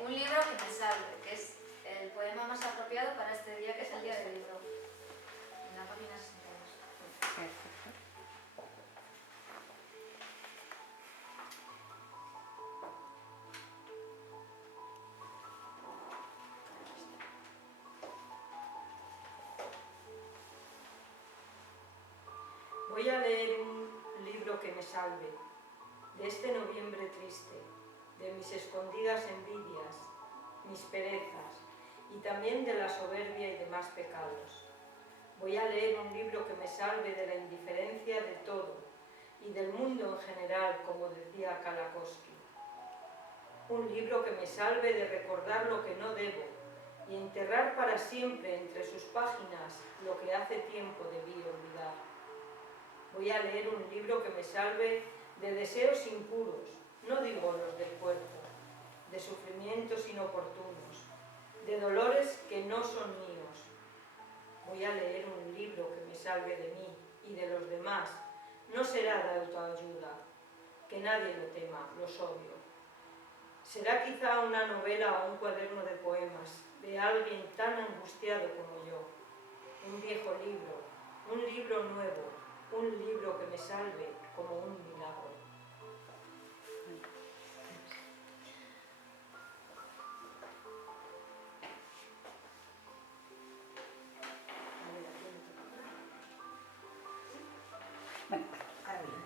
un libro que me salve, que es el poema más apropiado para este día, que es el día del libro. En la página 62. Voy a leer un libro que me salve, de este noviembre triste, de mis escondidas envidias, mis perezas, y también de la soberbia y demás pecados. Voy a leer un libro que me salve de la indiferencia de todo, y del mundo en general, como decía Kalakowski. Un libro que me salve de recordar lo que no debo, y enterrar para siempre entre sus páginas lo que hace tiempo debí olvidar. Voy a leer un libro que me salve de deseos impuros, no digo los del cuerpo, de sufrimientos inoportunos, de dolores que no son míos. Voy a leer un libro que me salve de mí y de los demás. No será de autoayuda, que nadie lo tema, los odio. Será quizá una novela o un cuaderno de poemas de alguien tan angustiado como yo. Un viejo libro, un libro nuevo, un libro que me salve como un milagro. Bueno, ahora bien.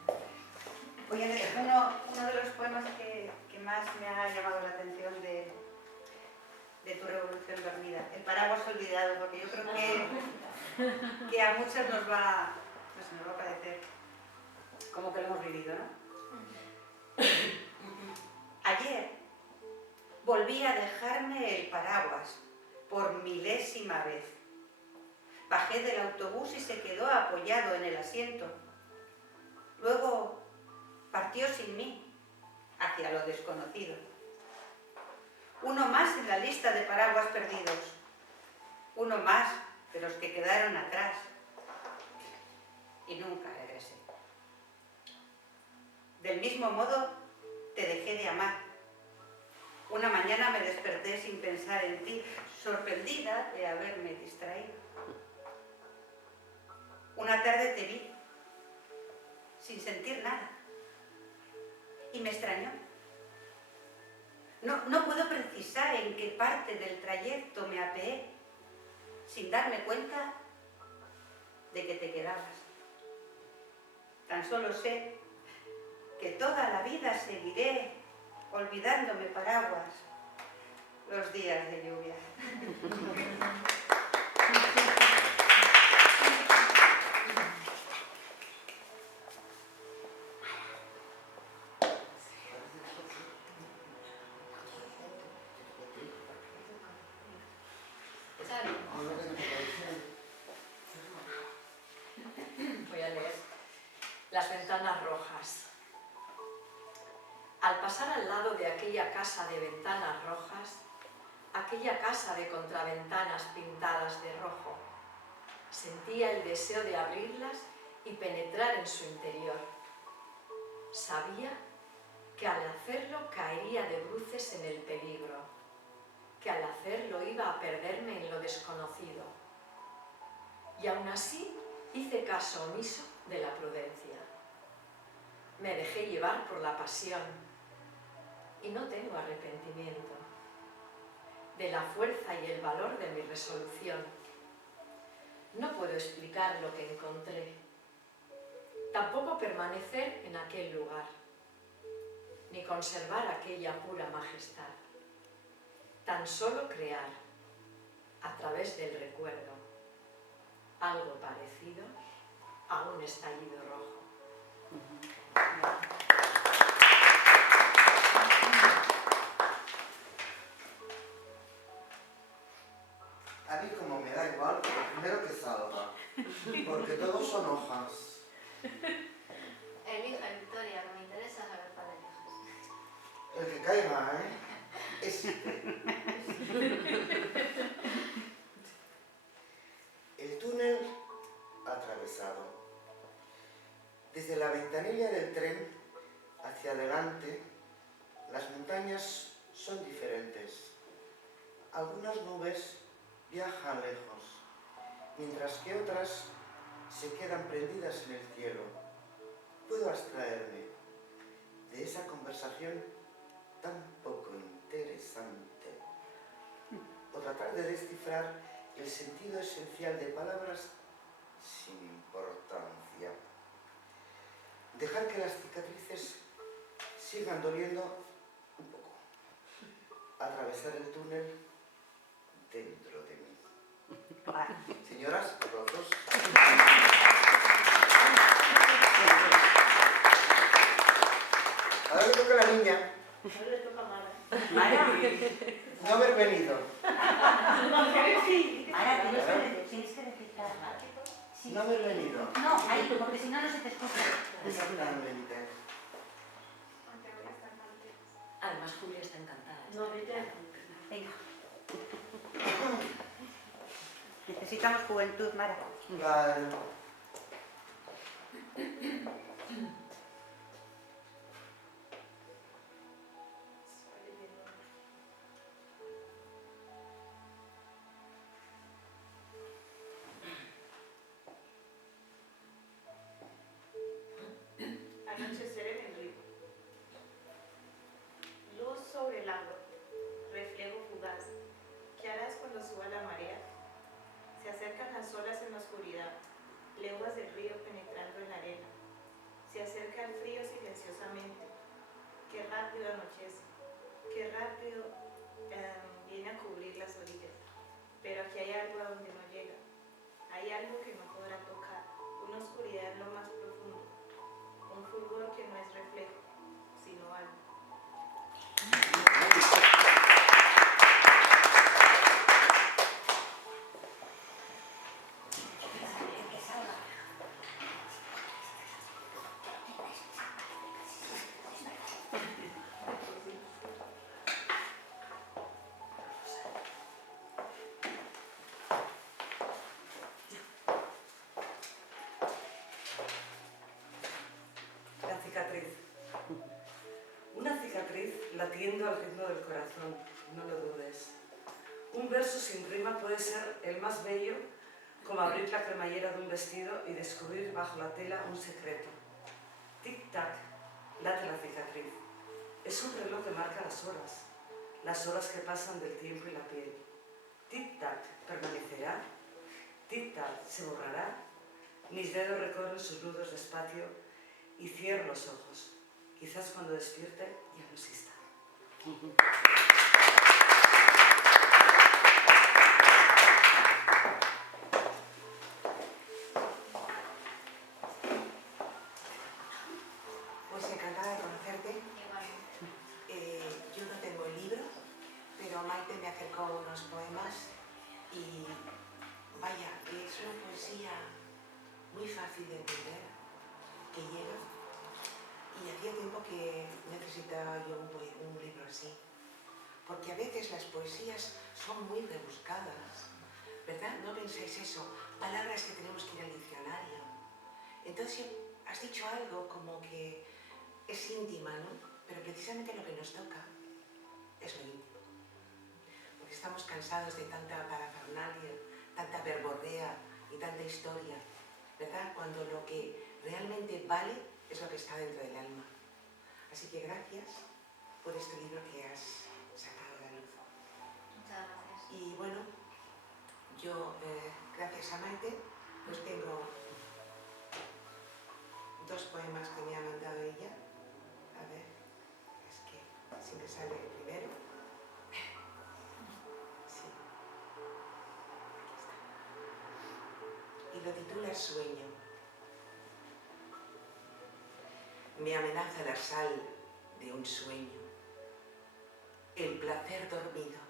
Voy a leer uno de los poemas que más me ha llamado la atención de tu revolución dormida, El paraguas olvidado, porque yo creo que a muchos nos va a parecer como que lo hemos vivido, ¿no? Ayer volví a dejarme el paraguas por milésima vez. Bajé del autobús y se quedó apoyado en el asiento. Luego partió sin mí hacia lo desconocido. Uno más en la lista de paraguas perdidos. Uno más de los que quedaron atrás. Y nunca regresé. Del mismo modo, te dejé de amar. Una mañana me desperté sin pensar en ti, sorprendida de haberme distraído. Una tarde te vi, sin sentir nada. Y me extrañó. No puedo precisar en qué parte del trayecto me apeé, sin darme cuenta de que te quedabas. Tan solo sé que toda la vida seguiré olvidándome paraguas los días de lluvia. Voy a leer Las ventanas rojas. Al pasar al lado de aquella casa de ventanas rojas, aquella casa de contraventanas pintadas de rojo, sentía el deseo de abrirlas y penetrar en su interior. Sabía que al hacerlo caería de bruces en el peligro, que al hacerlo iba a perderme en lo desconocido. Y aún así hice caso omiso de la prudencia. Me dejé llevar por la pasión y no tengo arrepentimiento de la fuerza y el valor de mi resolución. No puedo explicar lo que encontré, tampoco permanecer en aquel lugar, ni conservar aquella pura majestad. Tan solo crear, a través del recuerdo, algo parecido a un estallido rojo. A mí como me da igual, lo primero que salga, porque todos son hojas. Elige, Victoria, que me interesa saber cuál eliges. El que caiga, ¿eh? El túnel atravesado. Desde la ventanilla del tren hacia adelante, las montañas son diferentes. Algunas nubes viajan lejos, mientras que otras se quedan prendidas en el cielo. Puedo abstraerme de esa conversación tan poco interesante o tratar de descifrar el sentido esencial de palabras sin importancia. Dejar que las cicatrices sigan doliendo un poco. Atravesar el túnel dentro de mí. Señoras, aplausos. Ahora le toca a la niña. Ahora le toca a Mara. Mara, No haber venido. Mara, tienes que recitar. Sí. No haber venido. No, ahí, porque si no, no se te escucha. Exactamente. Además, Julia está encantada. No, vete. Venga. Necesitamos juventud, Mara. Vale. Anochecer en el río. Luz sobre el agua, reflejo fugaz. ¿Qué harás cuando suba la marea? Se acercan las olas en la oscuridad, leguas del río penetrando en la arena. Se acerca el frío silenciosamente. Qué rápido anochece, qué rápido viene a cubrir las orillas. Pero aquí hay algo a donde no llega. Hay algo que no podrá tocar, una oscuridad en lo más profundo. Un fulgor que no es reflejo, sino algo. cicatriz latiendo al ritmo del corazón, no lo dudes. Un verso sin rima puede ser el más bello, como abrir la cremallera de un vestido y descubrir bajo la tela un secreto. Tic-tac, late la cicatriz. Es un reloj que marca las horas que pasan del tiempo y la piel. Tic-tac, permanecerá. Tic-tac, se borrará. Mis dedos recorren sus nudos despacio y cierro los ojos. Quizás cuando despierte ya no exista. Pues encantada de conocerte. Yo no tengo el libro, pero Maite me acercó unos poemas y vaya, es una poesía muy fácil de entender, que llega, y hacía tiempo que necesitaba yo un libro así, porque a veces las poesías son muy rebuscadas, ¿verdad? ¿No pensáis eso? Palabras que tenemos que ir al diccionario. Entonces has dicho algo como que es íntima, ¿no? Pero precisamente lo que nos toca es lo íntimo. Porque estamos cansados de tanta parafernalia, tanta verborrea y tanta historia, ¿verdad? Cuando lo que realmente vale es lo que está dentro del alma. Así que gracias por este libro que has sacado a la luz. Muchas gracias. Y bueno, yo, gracias a Maite, pues tengo dos poemas que me ha mandado ella. A ver, es que siempre sale el primero. Sí. Aquí está. Y lo titula Sueño. Me amenaza la sal de un sueño, el placer dormido,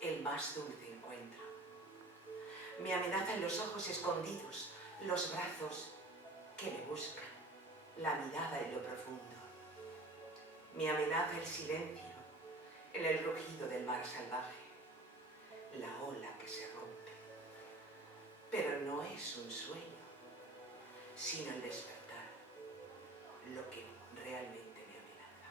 el más dulce encuentro. Me amenazan los ojos escondidos, los brazos que me buscan, la mirada en lo profundo. Me amenaza el silencio en el rugido del mar salvaje, la ola que se rompe. Pero no es un sueño, sino el despertar, lo que realmente me amenaza.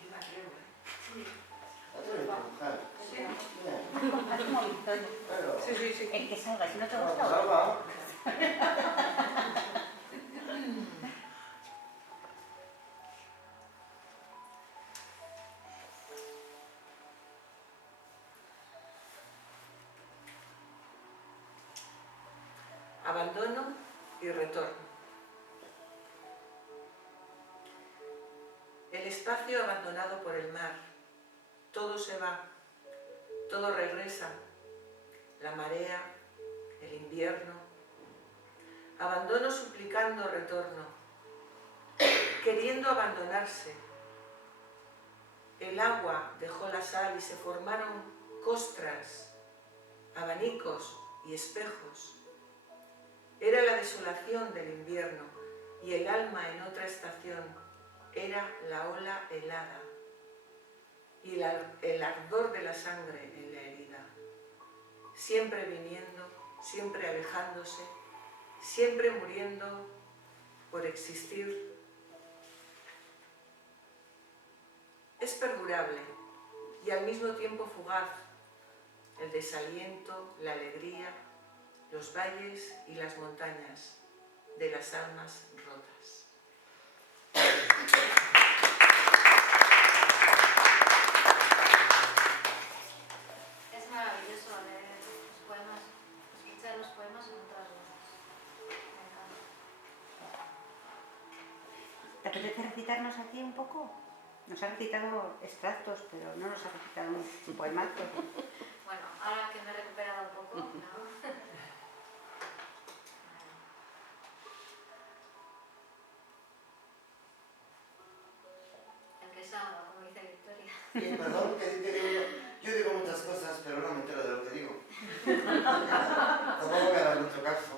Yo me atrevo, Atrévete, mujer. Sí. Bien. Haz un montón. Pero... Sí. El que salga, si no te No, gusta. salva. Abandono y retorno. El espacio abandonado por el mar. Todo se va, todo regresa. La marea, el invierno. Abandono suplicando retorno, queriendo abandonarse. El agua dejó la sal y se formaron costras, abanicos y espejos. Era la desolación del invierno y el alma en otra estación era la ola helada y el ardor de la sangre en la herida. Siempre viniendo, siempre alejándose, siempre muriendo por existir. Es perdurable y al mismo tiempo fugaz el desaliento, la alegría, los valles y las montañas de las almas rotas. Es maravilloso leer los poemas, escuchar los poemas en otras voces. Me encanta. ¿Te apetece recitarnos aquí un poco? Nos ha recitado extractos, pero no nos ha recitado un poemazo. Bueno, ahora que me he recuperado un poco, ¿no? El que salga, como dice Victoria. Perdón, que digo, yo digo muchas cosas, pero no me entero de lo que digo. Tampoco me da mucho caso.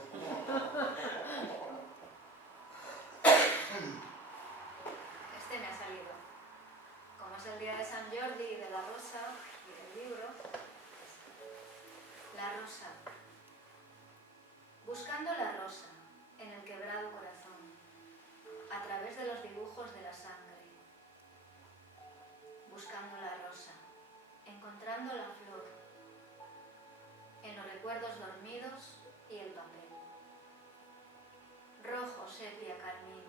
Este me ha salido. salido. Como es el día de San Jordi y de la rosa y del libro, la rosa. Buscando la rosa en el quebrado corazón, a través de los dibujos de la sangre. Buscando la rosa, encontrando la flor, en los recuerdos dormidos y el papel. Rojo, sepia, carmín,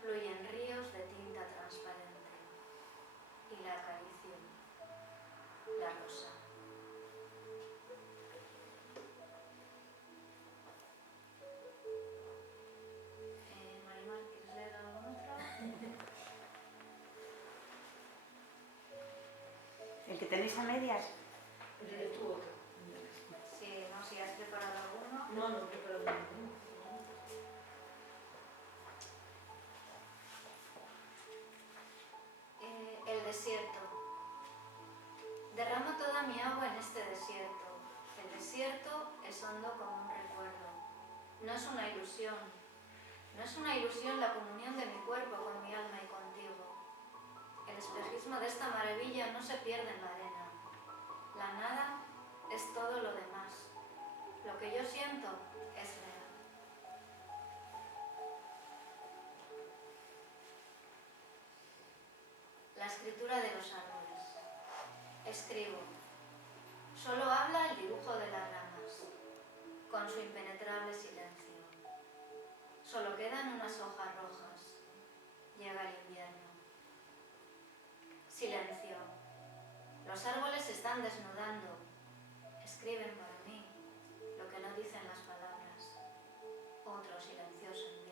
fluyen ríos de tinta transparente y la acaricio, la rosa. Marimar, ¿quieres leer algún otro? ¿El que tenéis a medias? Lee tú otro. Sí, no, si has preparado alguno. No, no he preparado ninguno. El desierto. Derramo toda mi agua en este desierto. El desierto es hondo como un recuerdo. No es una ilusión. No es una ilusión la comunión de mi cuerpo con mi alma y contigo. El espejismo de esta maravilla no se pierde en la arena. La nada es todo lo demás. Lo que yo siento es real. La escritura de los árboles. Escribo. Solo habla el dibujo de las ramas, con su impenetrable silencio. Solo quedan unas hojas rojas. Llega el invierno. Silencio. Los árboles se están desnudando. Escriben para mí lo que no dicen las palabras. Otro silencioso invierno.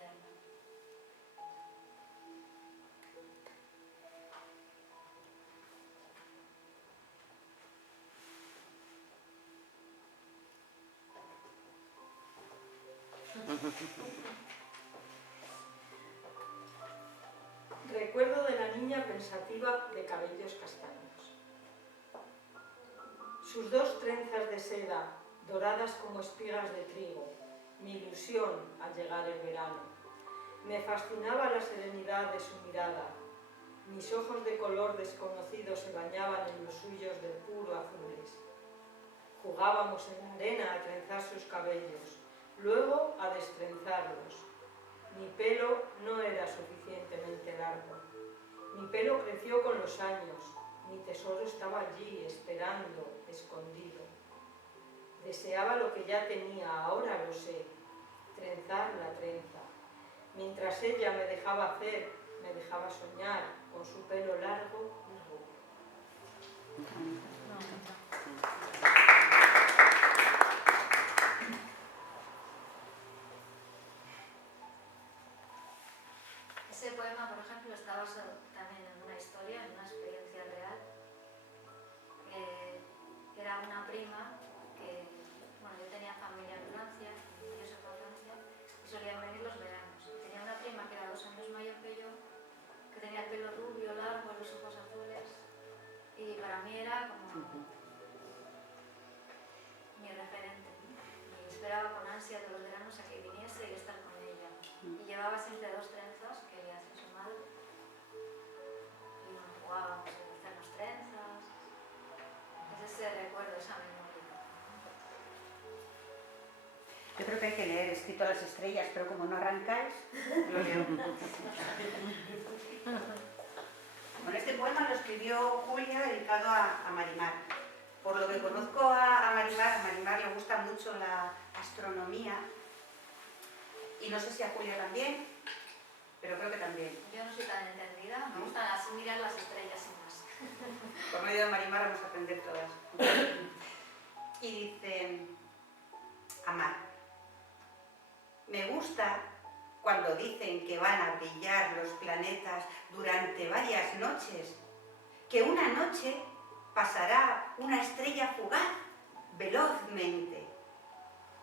Recuerdo de la niña pensativa de cabellos castaños. Sus dos trenzas de seda, doradas como espigas de trigo, mi ilusión al llegar el verano. Me fascinaba la serenidad de su mirada. Mis ojos de color desconocido se bañaban en los suyos de puro azules. Jugábamos en la arena a trenzar sus cabellos, luego a destrenzarlos. Mi pelo no era suficientemente largo. Mi pelo creció con los años. Mi tesoro estaba allí, esperando, escondido. Deseaba lo que ya tenía, ahora lo sé, trenzar la trenza. Mientras ella me dejaba hacer, me dejaba soñar con su pelo largo y rubio. Ese poema, por ejemplo, está basado también en una historia, en una experiencia real. Era una prima que, bueno, yo tenía familia en Francia, yo soy de Francia, y solían venir los veranos. Tenía una prima que era 2 años mayor que yo, que tenía el pelo rubio, largo, los ojos azules, y para mí era como mi referente. Y esperaba con ansia de los veranos a que viniese y estar con ella. Y llevaba siempre 2 trenzas que le hacía su madre. Y nos jugábamos a hacernos trenzas. Es ese recuerdo, esa memoria. Yo creo que hay que leer Escrito a las estrellas, pero como no arrancáis, lo leo. Bueno, este poema lo escribió Julia dedicado a Marimar. Por lo que conozco a Marimar le gusta mucho la astronomía. Y no sé si a Julia también, pero creo que también. Yo no soy tan entendida, me gustan mirar las estrellas y más. Por medio de Marimar vamos a aprender todas. Y dice, amar. Me gusta cuando dicen que van a brillar los planetas durante varias noches, que una noche pasará una estrella fugaz velozmente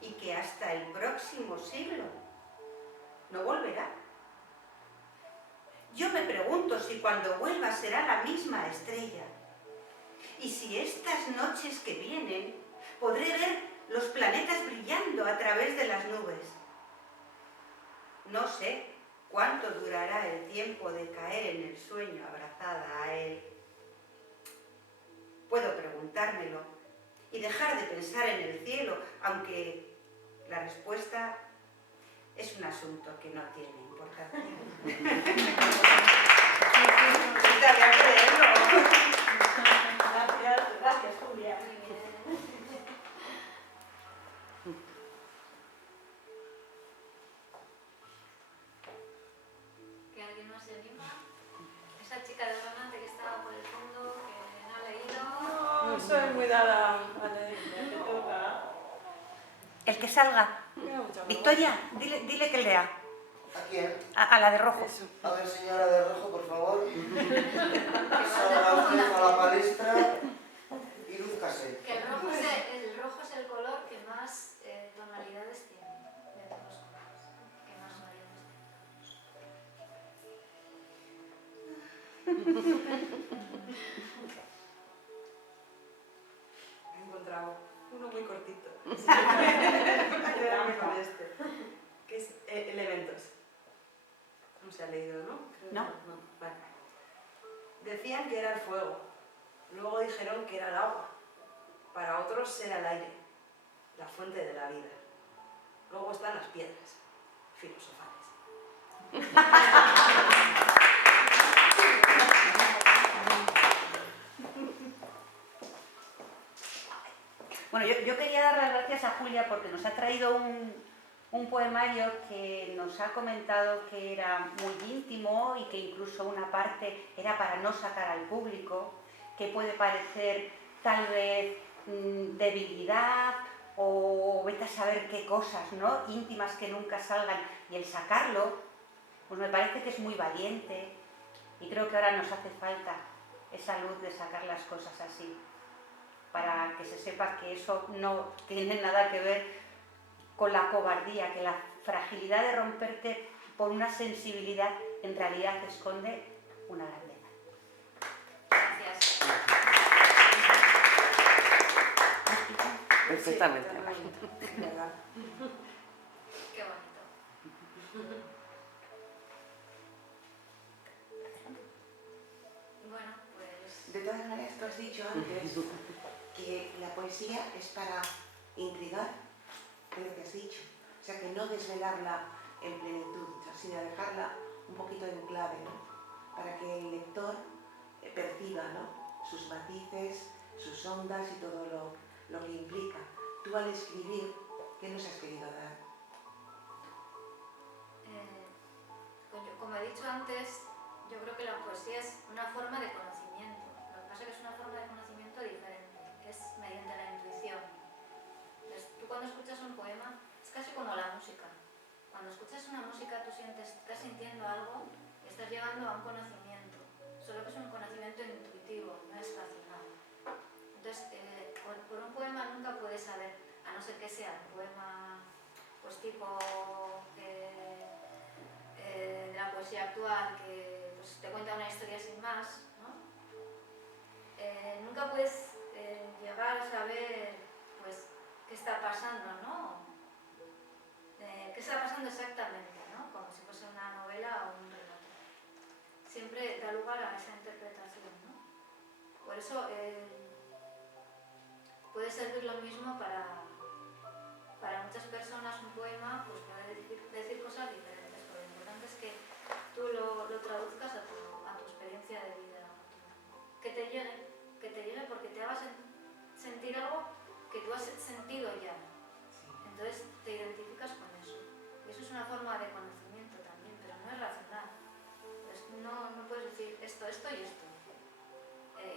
y que hasta el próximo siglo no volverá. Yo me pregunto si cuando vuelva será la misma estrella y si estas noches que vienen podré ver los planetas brillando a través de las nubes. No sé ¿Cuánto durará el tiempo de caer en el sueño abrazada a él? Puedo preguntármelo y dejar de pensar en el cielo, aunque la respuesta es un asunto que no tiene importancia. Gracias, Julia. Muy bien. ¿Que alguien más se anima? Esa chica de Romante que estaba por el fondo, que no ha leído. No soy muy dada a leer. Ya te toca. El que salga. Me da mucha Victoria, dile que lea. ¿A quién? A la de rojo. Eso. A ver, señora de rojo, por favor. Que Salga va usted a a la palestra y lúzcase. Que el rojo es el color que más tonalidades tiene de todos los colores. Que más variedades He encontrado uno muy cortito. Quedarme con este. Que es elementos. No se ha leído, ¿no? Creo No. que vale. Decían que era el fuego. Luego dijeron que era el agua. Para otros era el aire, la fuente de la vida. Luego están las piedras filosofales. Bueno, yo quería dar las gracias a Julia porque nos ha traído un poemario que nos ha comentado que era muy íntimo y que incluso una parte era para no sacar al público, que puede parecer tal vez debilidad o vete a saber qué cosas, ¿no? Íntimas que nunca salgan, y el sacarlo, pues me parece que es muy valiente y creo que ahora nos hace falta esa luz de sacar las cosas así, para que se sepa que eso no tiene nada que ver con la cobardía, que la fragilidad de romperte por una sensibilidad en realidad esconde una grandeza. Gracias. Perfectamente. Sí, ¿verdad? Qué bonito. Bueno, pues... De todas maneras, tú has dicho antes que la poesía es para intrigar, creo que has dicho. O sea, que no desvelarla en plenitud, sino dejarla un poquito en clave, ¿no? Para que el lector perciba, ¿no? Sus matices, sus ondas y todo lo que implica. Tú al escribir, ¿qué nos has querido dar? Como he dicho antes, yo creo que la poesía es una forma de conocimiento. Lo que pasa es que es una forma de conocimiento diferente, es mediante la intuición. Entonces, tú cuando escuchas un poema, es casi como la música. Cuando escuchas una música, tú estás sintiendo algo y estás llegando a un conocimiento. Solo que es un conocimiento intuitivo, no es racional. Entonces, por un poema nunca puedes saber, a no ser que sea un poema pues tipo de la poesía actual, que pues, te cuenta una historia sin más, ¿no? Nunca puedes llegar a saber pues, qué está pasando, ¿no? Qué está pasando exactamente, ¿no? Como si fuese una novela o un relato. Siempre da lugar a esa interpretación, ¿no? Por eso puede servir lo mismo para muchas personas. Un poema pues, puede decir cosas diferentes, pero lo importante es que tú lo traduzcas a tu experiencia de vida, que te llegue porque te haga sentir algo que tú has sentido ya. Entonces te identificas con eso. Y eso es una forma de conocimiento también, pero no es racional. Pues no puedes decir esto y esto,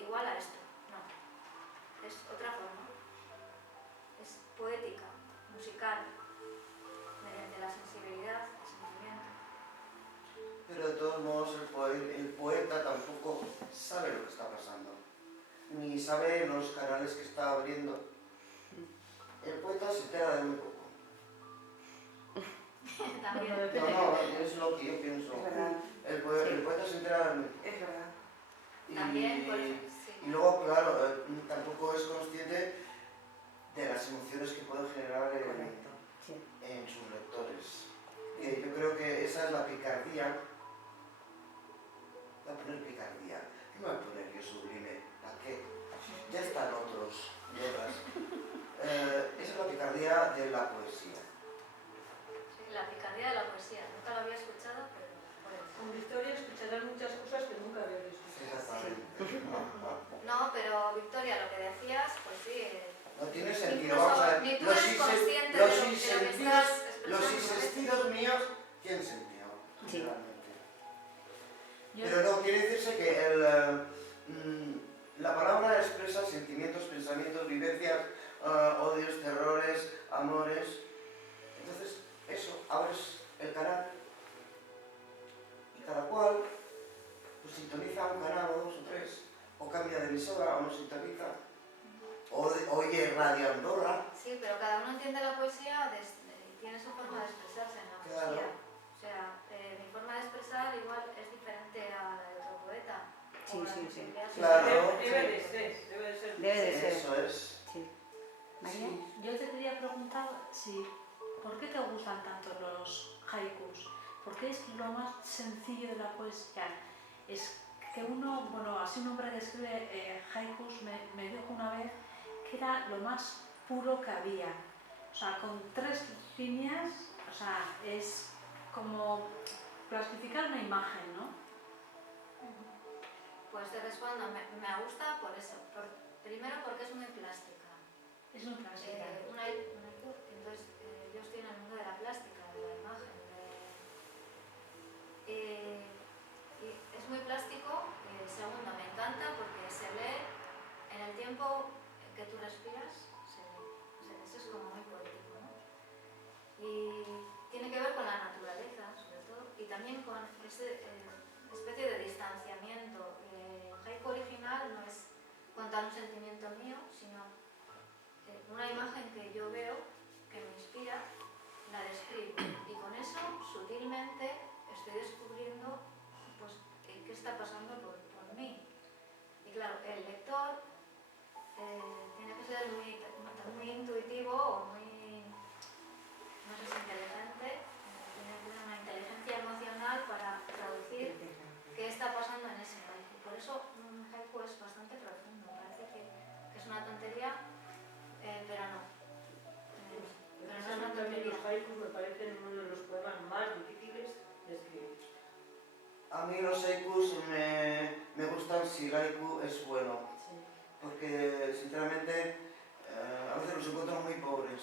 igual a esto. No. Es otra forma. Es poética, musical, mediante la sensibilidad, el sentimiento. Pero de todos modos el poeta tampoco sabe lo que está pasando, ni sabe los canales que está abriendo. El poeta se entera de muy poco. También. No, es lo que yo pienso. Es verdad. El poeta se entera de muy poco. Es verdad. También, por eso, sí. Y luego, claro, tampoco es consciente de las emociones que puede generar Correcto. en sus lectores. Y yo creo que esa es la picardía de la poesía. Sí, la picardía de la poesía. Nunca lo había escuchado, pero por eso. Con Victoria escucharás muchas cosas que nunca había escuchado. Exactamente. No, pero Victoria, lo que decías, pues sí. No tiene sentido. Incluso Vamos a ver, ni tú los eres consciente de los lo que estás expresando. insistidos míos tienen sentido, Sí. realmente. Yo- Pero no, quiere decirse que la palabra expresa sentimientos, pensamientos, vivencias, odios, terrores, amores. Entonces, eso, abres el canal y cada cual pues sintoniza un canal o dos o tres, o cambia de emisora o no sintoniza, o oye Radio Andorra. Sí, pero cada uno entiende la poesía y tiene su forma de expresarse en la Claro. poesía. O sea, mi forma de expresar igual es diferente a la de otro poeta. Sí, O la sí, de sí. Silvia Claro. Sosa. Debe de ser, debe de ser. Debe de ser. Eso es. Sí. María. Yo te quería preguntar si, ¿por qué te gustan tanto los haikus? Porque es lo más sencillo de la poesía. Es que uno, bueno, así un hombre que escribe haikus me dijo una vez que era lo más puro que había. O sea, con 3 líneas, o sea, es como plastificar una imagen, ¿no? Pues te respondo, me gusta por eso. Primero porque es muy plástica. Es muy clásica. Una haiku, entonces yo estoy en el mundo de la plástica, de la imagen. Y es muy plástico. Segundo, me encanta porque se lee en el tiempo que tú respiras, se lee. O sea, eso es como muy poético, ¿no? Y tiene que ver con la naturaleza, sobre todo, y también con esa especie de distanciamiento. El haiku original no es contar un sentimiento mío, sino una imagen que yo veo, que me inspira, la describo. Y con eso, sutilmente, estoy descubriendo pues, qué está pasando por mí. Y claro, el lector tiene que ser muy intuitivo o muy, no sé si inteligente, tiene que tener una inteligencia emocional para traducir qué está pasando en ese haiku. Por eso un haiku es bastante profundo. Parece que es una tontería, pero no. Pero no es una También tontería. los haikus me parecen uno de los poemas más difíciles de escribir. A mí los haikus me gustan si el haiku es bueno, Sí. porque sinceramente a veces los encuentro muy pobres.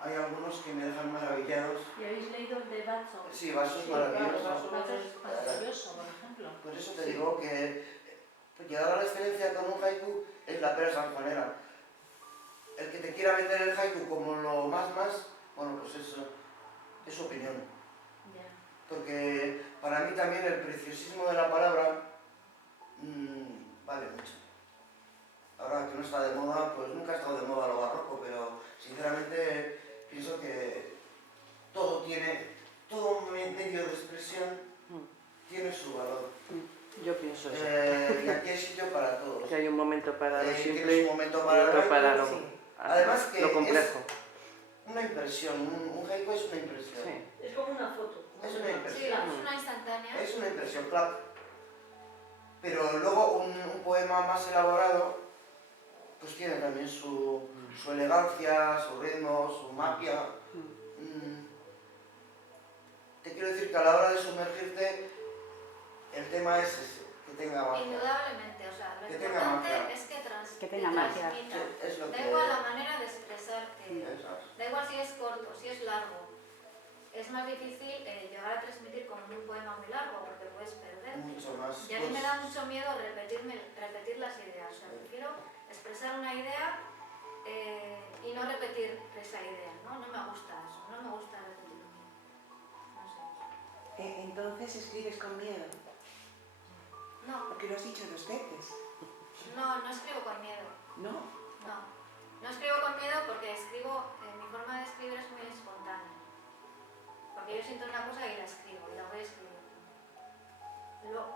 Hay algunos que me dejan maravillados. ¿Y habéis leído el de Batso? Sí, Vaso es Sí, maravilloso. claro, Batso es maravilloso, por ejemplo. Por eso te digo que llegar a la excelencia con un haiku es la pera sanjuanera. El que te quiera vender el haiku como lo más, bueno, pues eso es su opinión. Ya. Porque para mí también el preciosismo de la palabra vale mucho. Ahora que no está de moda, pues nunca ha estado de moda lo barroco, pero sinceramente pienso que todo medio de expresión tiene su valor. Yo pienso eso. Y aquí hay sitio para todos. Que hay un momento para lo Tienes simple un momento y para el otro haiku, para lo, sí. Además que lo complejo. Una impresión, un haiku es una impresión. Sí. Es como una foto. Es una Sí, impresión. es una instantánea. Es una impresión, claro. Pero luego un poema más elaborado, pues tiene también su elegancia, su ritmo, su magia. Te quiero decir que a la hora de sumergirte, el tema es ese, que tenga magia. Indudablemente, o sea, lo Que tenga importante magia. es que Que tenga magia. transmita. Es lo Da que... igual la manera de expresarte, Eso da igual si es corto, si es largo. Es más difícil llegar a transmitir como en un poema muy largo, porque puedes perder. mucho más. Y a mí me da mucho miedo repetir las ideas. O sea, prefiero expresar una idea y no repetir esa idea, ¿no? No me gusta eso, no me gusta repetir lo mismo. No sé. Entonces escribes con miedo, No, porque lo has dicho 2 veces. no escribo con miedo. No, No escribo con miedo porque mi forma de escribir es muy espontánea. Porque yo siento una cosa y la escribo, y la voy escribiendo. Luego,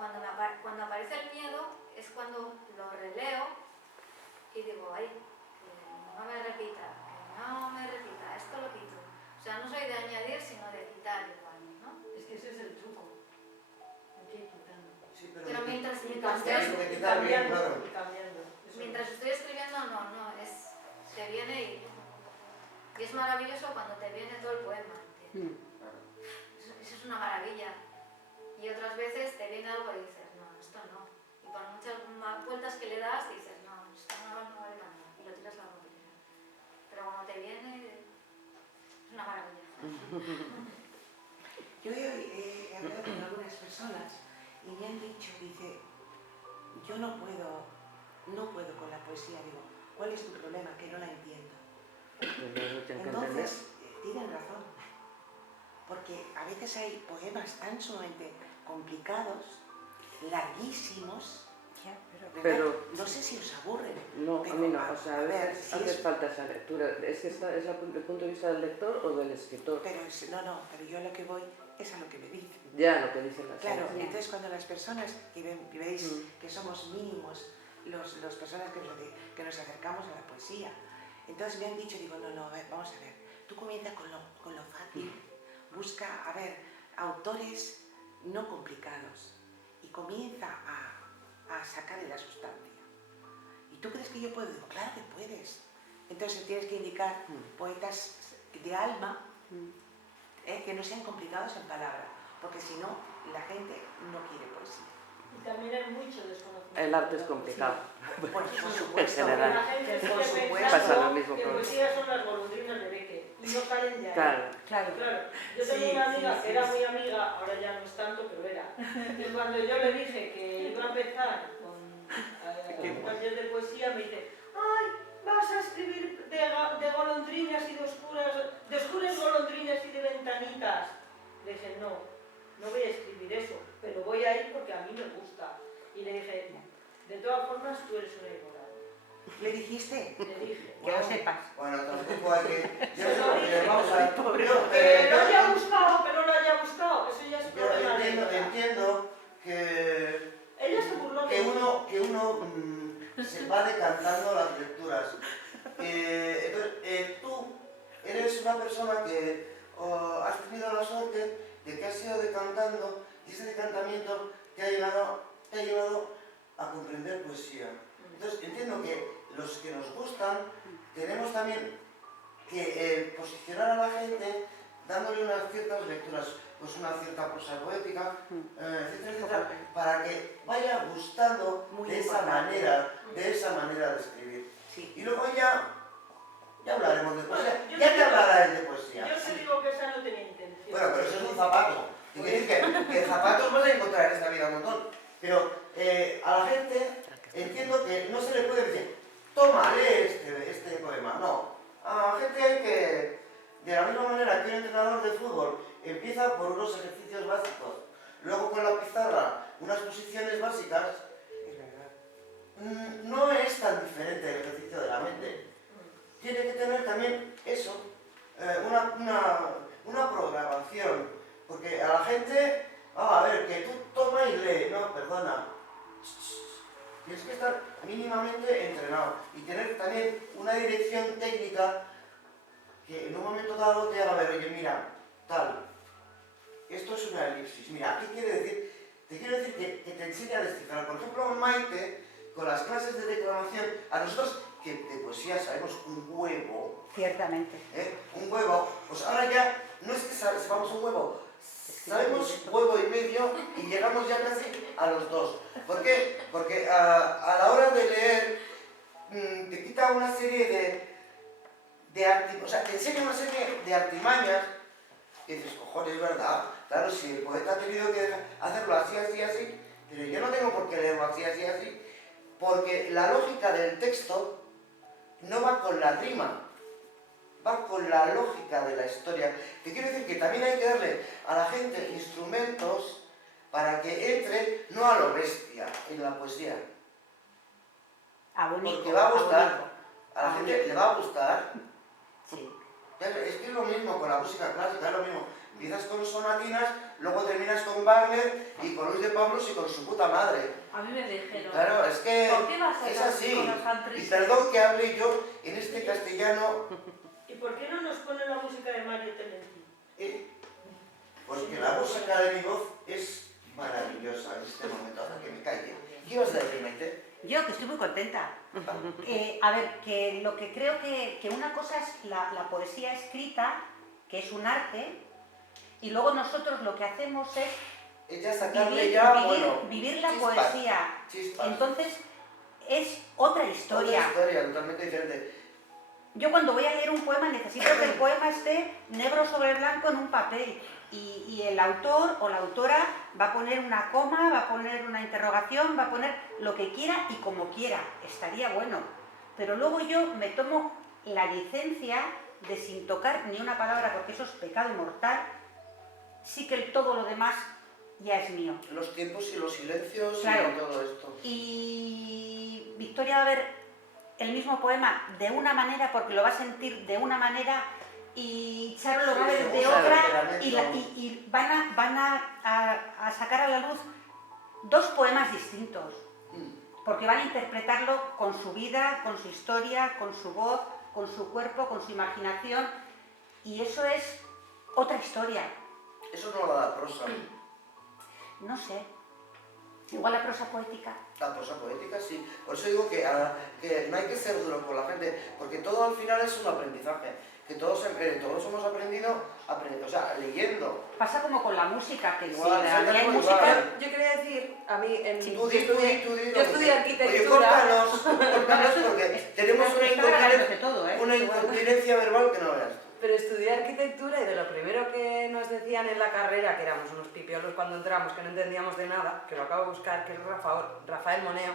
cuando aparece el miedo, es cuando lo releo y digo, ay, que no me repita, esto lo quito. O sea, no soy de añadir, sino de quitar igual, ¿no? Es que ese es el truco. Hay que ir quitando. Sí, Pero mientras Hay estoy que quitar bien, claro. Y cambiando. Eso Mientras estoy escribiendo, no, te viene y Y es maravilloso cuando te viene todo el poema, ¿entiendes? Eso es una maravilla. Y otras veces te viene algo y dices, no, esto no. Y por muchas vueltas que le das, dices, no, esto no vale la pena. Y lo tiras a la papelera. Pero cuando te viene, es una maravilla. Yo he hablado con algunas personas y me han dicho, dice, yo no puedo con la poesía. Digo, ¿cuál es tu problema? Que no la entiendo. Entonces, tienen razón. Porque a veces hay poemas tan sumamente complicados, larguísimos, pero no sé si os aburren. no, pero, a mí no, o sea, a veces si hace es- falta esa lectura. ¿Es que es desde el punto de vista del lector o del escritor? Pero pero yo a lo que voy es a lo que me dicen. Ya, lo que dicen las Claro, cosas. entonces cuando las personas que veis que somos mínimos, las personas que nos acercamos a la poesía, entonces me han dicho, digo, no, a ver, vamos a ver, tú comienza con lo fácil, busca, a ver, autores no complicados y comienza a sacarle la sustancia. ¿Y tú crees que yo puedo? Digo, claro que puedes. Entonces tienes que indicar poetas de alma, que no sean complicados en palabra, porque si no, la gente no quiere poesía. Y también hay mucho desconocimiento. El arte es complicado. Por En supuesto. general. La gente Por sigue supuesto. Pasa pensando lo mismo que con- poesía son las golondrinas de Becker y no salen de ahí. Claro. Claro. Claro, yo tengo Sí, una amiga sí, que sí, era sí. muy amiga, ahora ya no es tanto, pero era. Y cuando yo le dije que iba a empezar con un taller de poesía, me dice, ay, vas a escribir de golondrinas y de oscuras golondrinas y de ventanitas. Le dije, no voy a escribir eso, pero voy a ir porque a mí me gusta. Y le dije, de todas formas, tú eres una ignorante. ¿Le dijiste? Le dije, Que lo sepas. Bueno, tampoco hay que... Se lo dije. Vamos a ver. que lo haya buscado, que no lo haya buscado, eso ya es Yo problema de ella. entiendo que Ella se burló de mí. que uno se va decantando las lecturas. Entonces, tú eres una persona que has tenido la suerte de que has ido decantando y ese decantamiento te ha llevado a comprender poesía. Entonces, entiendo que los que nos gustan tenemos también que posicionar a la gente dándole unas ciertas lecturas, pues una cierta prosa poética, etcétera, etcétera, para que vaya gustando Muy de importante. esa manera de escribir. Sí. Y luego ya hablaremos de poesía, Bueno, yo ya te te digo- hablará él de poesía. Yo te digo que esa no tenía intención. Bueno, pero eso es un zapato. Te quiero decir que zapatos vas a encontrar en esta vida un montón. Pero a la gente entiendo que no se le puede decir, toma, lee este poema. No. A la gente hay que, de la misma manera que un entrenador de fútbol empieza por unos ejercicios básicos, luego con la pizarra unas posiciones básicas, Es verdad. no es tan diferente el ejercicio de la mente. Tiene que tener también eso, una programación, porque a la gente, a ver, que tú toma y lee, no, perdona, tienes que estar mínimamente entrenado y tener también una dirección técnica que en un momento dado te haga ver, oye, mira, tal, esto es una elipsis, mira, ¿qué quiere decir? Te quiero decir que te enseña a descifrar. Por ejemplo, Maite, con las clases de declamación, a nosotros que de poesía sabemos un huevo, Ciertamente. un huevo, pues ahora ya no es que sepamos un huevo, sabemos huevo y medio y llegamos ya casi a los dos. ¿Por qué? Porque a la hora de leer te quita una serie o sea, te enseña una serie de artimañas que dices, cojones, es verdad. Claro, si el poeta ha tenido que hacerlo así, así, así, pero yo no tengo por qué leerlo así, así, así, porque la lógica del texto no va con la rima, va con la lógica de la historia. Te quiero decir que también hay que darle a la gente instrumentos para que entre, no a lo bestia, en la poesía. Porque va a gustar, a la gente le va a gustar. Sí. Es que es lo mismo con la música clásica, es lo mismo. Empiezas con sonatinas, luego terminas con Wagner y con Luis de Pablos y con su puta madre. A mí me dijeron, Claro, es que ¿por qué vas a es estar así. con los fan Y tristes? perdón que hable yo en este castellano, ¿Y por qué no nos ponen la música de Mario Tenenti? porque la música de mi voz es maravillosa en este momento, hasta que me calle. ¿Qué ibas a decir, Maite? Yo, que estoy muy contenta. A ver, que lo que creo que una cosa es la poesía escrita, que es un arte, y luego nosotros lo que hacemos es Ella sacarle ya, vivir la chispas, poesía. chispas. Entonces, es otra historia. Otra historia, totalmente diferente. Yo cuando voy a leer un poema necesito que el poema esté negro sobre blanco en un papel. Y el autor o la autora va a poner una coma, va a poner una interrogación, va a poner lo que quiera y como quiera. Estaría bueno. Pero luego yo me tomo la licencia de, sin tocar ni una palabra, porque eso es pecado mortal, sí que todo lo demás ya es mío. Los tiempos y los silencios, claro. Y todo esto. Y Victoria va a ver el mismo poema de una manera, porque lo va a sentir de una manera, y Charo lo va a ver de otra, y van a sacar a la luz dos poemas distintos, porque van a interpretarlo con su vida, con su historia, con su voz, con su cuerpo, con su imaginación, y eso es otra historia. Eso no lo da la prosa. No sé. Igual la prosa poética. La prosa poética, sí. Por eso digo que no hay que ser duro con la gente, porque todo al final es un aprendizaje. Que todos hemos aprendido, o sea, leyendo. Pasa como con la música, que igual, si hay música... Yo quería decir, a mí, Tú yo estudié arquitectura. Oye, córtanos, porque tenemos una incontinencia verbal que no veas. Pero estudié arquitectura y de lo primero que nos decían en la carrera, que éramos unos pipiolos cuando entramos, que no entendíamos de nada, que lo acabo de buscar, que es Rafael Moneo,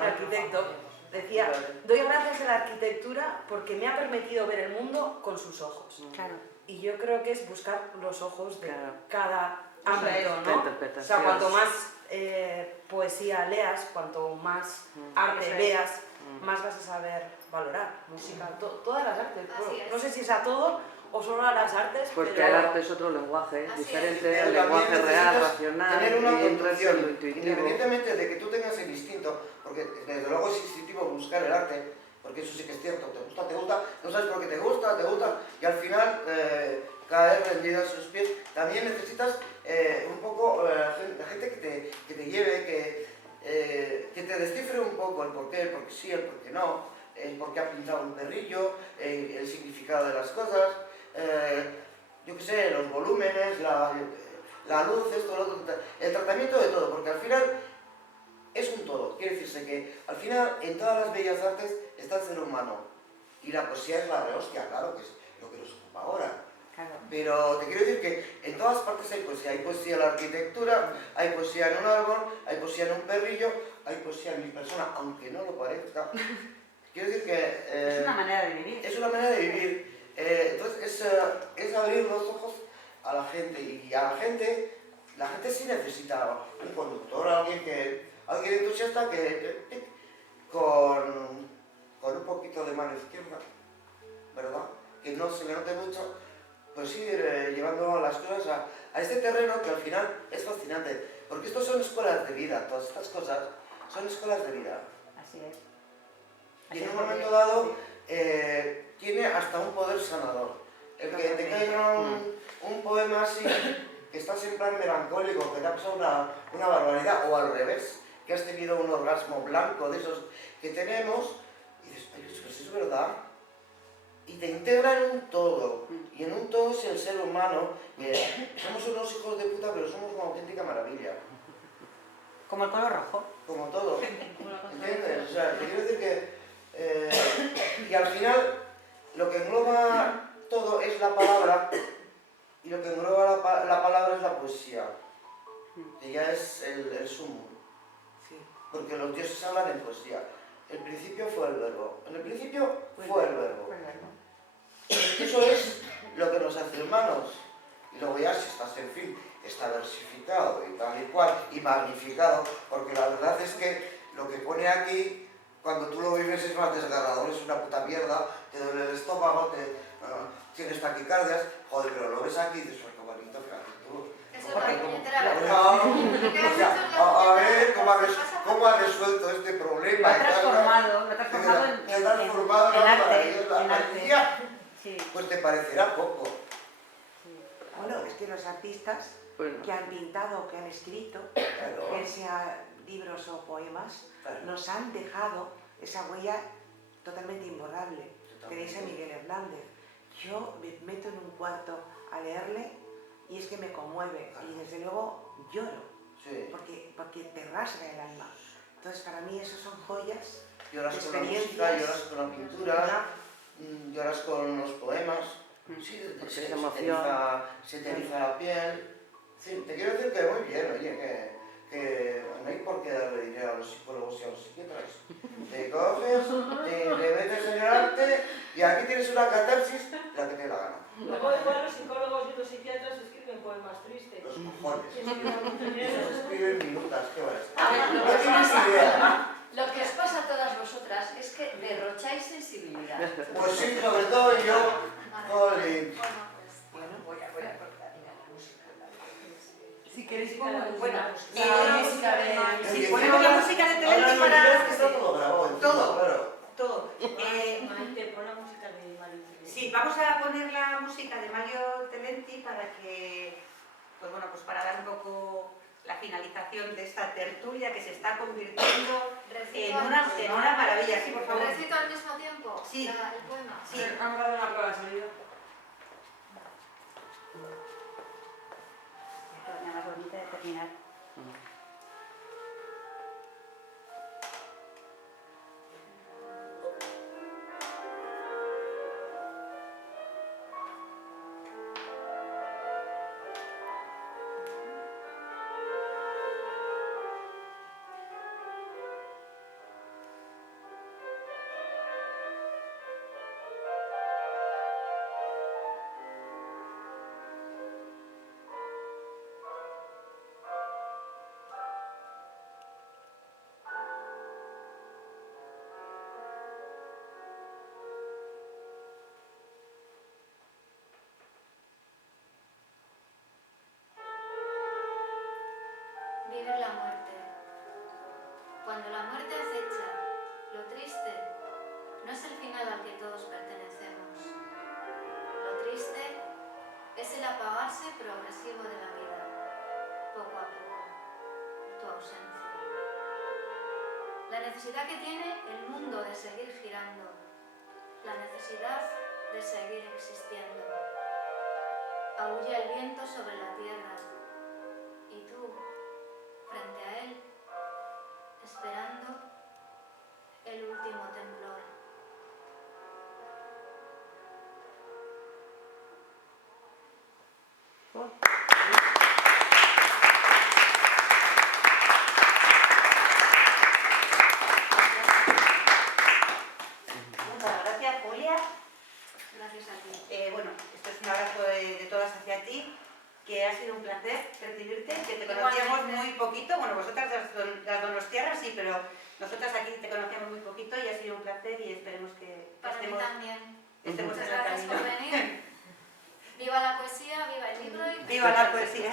arquitecto, decía, doy gracias a la arquitectura porque me ha permitido ver el mundo con sus ojos. Claro. Y yo creo que es buscar los ojos de cada ámbito, La ¿no? interpretación. O sea, cuanto más poesía leas, cuanto más arte veas, más vas a saber valorar música, todas las artes. No sé si es a todo o solo a las artes, Porque pero... el arte es otro lenguaje, Así diferente es. al lenguaje real, racional, tener una y entras en lo conducción, intuitivo. independientemente de que tú tengas el instinto, porque desde luego es instintivo buscar el arte, porque eso sí que es cierto, te gusta, no sabes por qué te gusta, y al final caer rendido a sus pies. También necesitas un poco la gente que te lleve, que te descifre un poco el porqué, el porque sí, el porque no, el por qué ha pintado un perrillo, el significado de las cosas, yo qué sé, los volúmenes, la luz, esto, lo otro, el tratamiento de todo, porque al final es un todo. Quiere decirse que al final en todas las bellas artes está el ser humano, y la poesía es la rehostia, claro, que es lo que nos ocupa ahora. Claro. Pero te quiero decir que en todas partes hay poesía en la arquitectura, hay poesía en un árbol, hay poesía en un perrillo, hay poesía en mi persona, aunque no lo parezca. Quiero decir que... es una manera de vivir. Es una manera de vivir. Entonces es abrir los ojos a la gente, y a la gente sí necesita un conductor, alguien entusiasta con un poquito de mano izquierda, ¿verdad? Que no se le note mucho, pues ir llevando las cosas a este terreno que al final es fascinante, porque estos son escuelas de vida, todas estas cosas son escuelas de vida. Así es. Y en un momento dado tiene hasta un poder sanador. El que te caiga un poema así, que estás en plan melancólico, que te ha pasado una barbaridad, o al revés, que has tenido un orgasmo blanco de esos que tenemos, y dices, pues es verdad. Y te integra en un todo, y en un todo es el ser humano, somos unos hijos de puta, pero somos una auténtica maravilla. Como el color rojo. Como todo. ¿Entiendes? O sea, te quiero decir que y al final lo que engloba todo es la palabra, y lo que engloba la palabra es la poesía, que ya es el sumo. Porque los dioses hablan en poesía. El principio fue el verbo. En el principio fue el verbo. Eso es lo que nos hace humanos. Y luego ya si estás, en fin, está versificado y tal y cual, y magnificado, porque la verdad es que lo que pone aquí, cuando tú lo vives es más desgarrador, es una puta mierda, te duele el estómago, tienes taquicardias, joder, pero lo ves aquí y dices, qué bonito, fíjate tú. Eso es la puñetera A ver cómo ha resuelto este problema. Lo ha transformado en arte. Sí. Pues te parecerá poco. Bueno, es que los artistas que han pintado, que han escrito, Claro. él se ha libros o poemas Claro. nos han dejado esa huella totalmente imborrable. Tenéis a Miguel Hernández. Yo me meto en un cuarto a leerle y es que me conmueve y desde luego lloro Sí. porque te rasga el alma. Entonces para mí eso son joyas, Lloras con la experiencias. música, lloras con la pintura, lloras con los poemas. Sí, Porque se es te emoción. se te eriza la piel. Sí, te quiero decir que muy bien, oye, que no hay por qué darle dinero a los psicólogos y a los psiquiatras. Te coges, te metes en el arte y aquí tienes una catarsis, la que te dé la gana. Luego igual los psicólogos y los psiquiatras escriben poemas tristes. Los cojones. Y eso me da mucho miedo. Esos escriben minutas, ¿qué va a A ver, estar? No tienes idea. Lo que os pasa a todas vosotras es que derrocháis sensibilidad. Pues sí, sobre todo yo, jolín. Bueno, voy a cortar la música. Si queréis pongo bueno, la música de... si ponemos la música de Teletti para... Que está todo grabado encima, Todo. claro. Todo. Maite, pon la música de Mario. Sí, vamos a poner la música de Mario Telenti para que, pues bueno, pues para dar un poco la finalización de esta tertulia que se está convirtiendo en una maravilla. Sí, por favor. ¿Recito al mismo tiempo Sí. el poema? Sí. Vamos a dar una prueba de sonido. La forma más bonita de terminar. Vivir la muerte. Cuando la muerte acecha, lo triste no es el final al que todos pertenecemos. Lo triste es el apagarse progresivo de la vida, poco a poco, tu ausencia. La necesidad que tiene el mundo de seguir girando, la necesidad de seguir existiendo. Aúlla el viento sobre la tierra y tú, frente a él, esperando el último temblor. Muchas gracias, Julia. Gracias a ti. Bueno, esto es un abrazo de todas hacia ti. Que ha sido un placer recibirte, que te conocíamos muy poquito, bueno, vosotras las donostiarras sí, pero nosotras aquí te conocíamos muy poquito y ha sido un placer y esperemos que Para mí estemos también. en Muchas el gracias camino. por venir. Viva la poesía, viva el libro y... ¡Viva la poesía!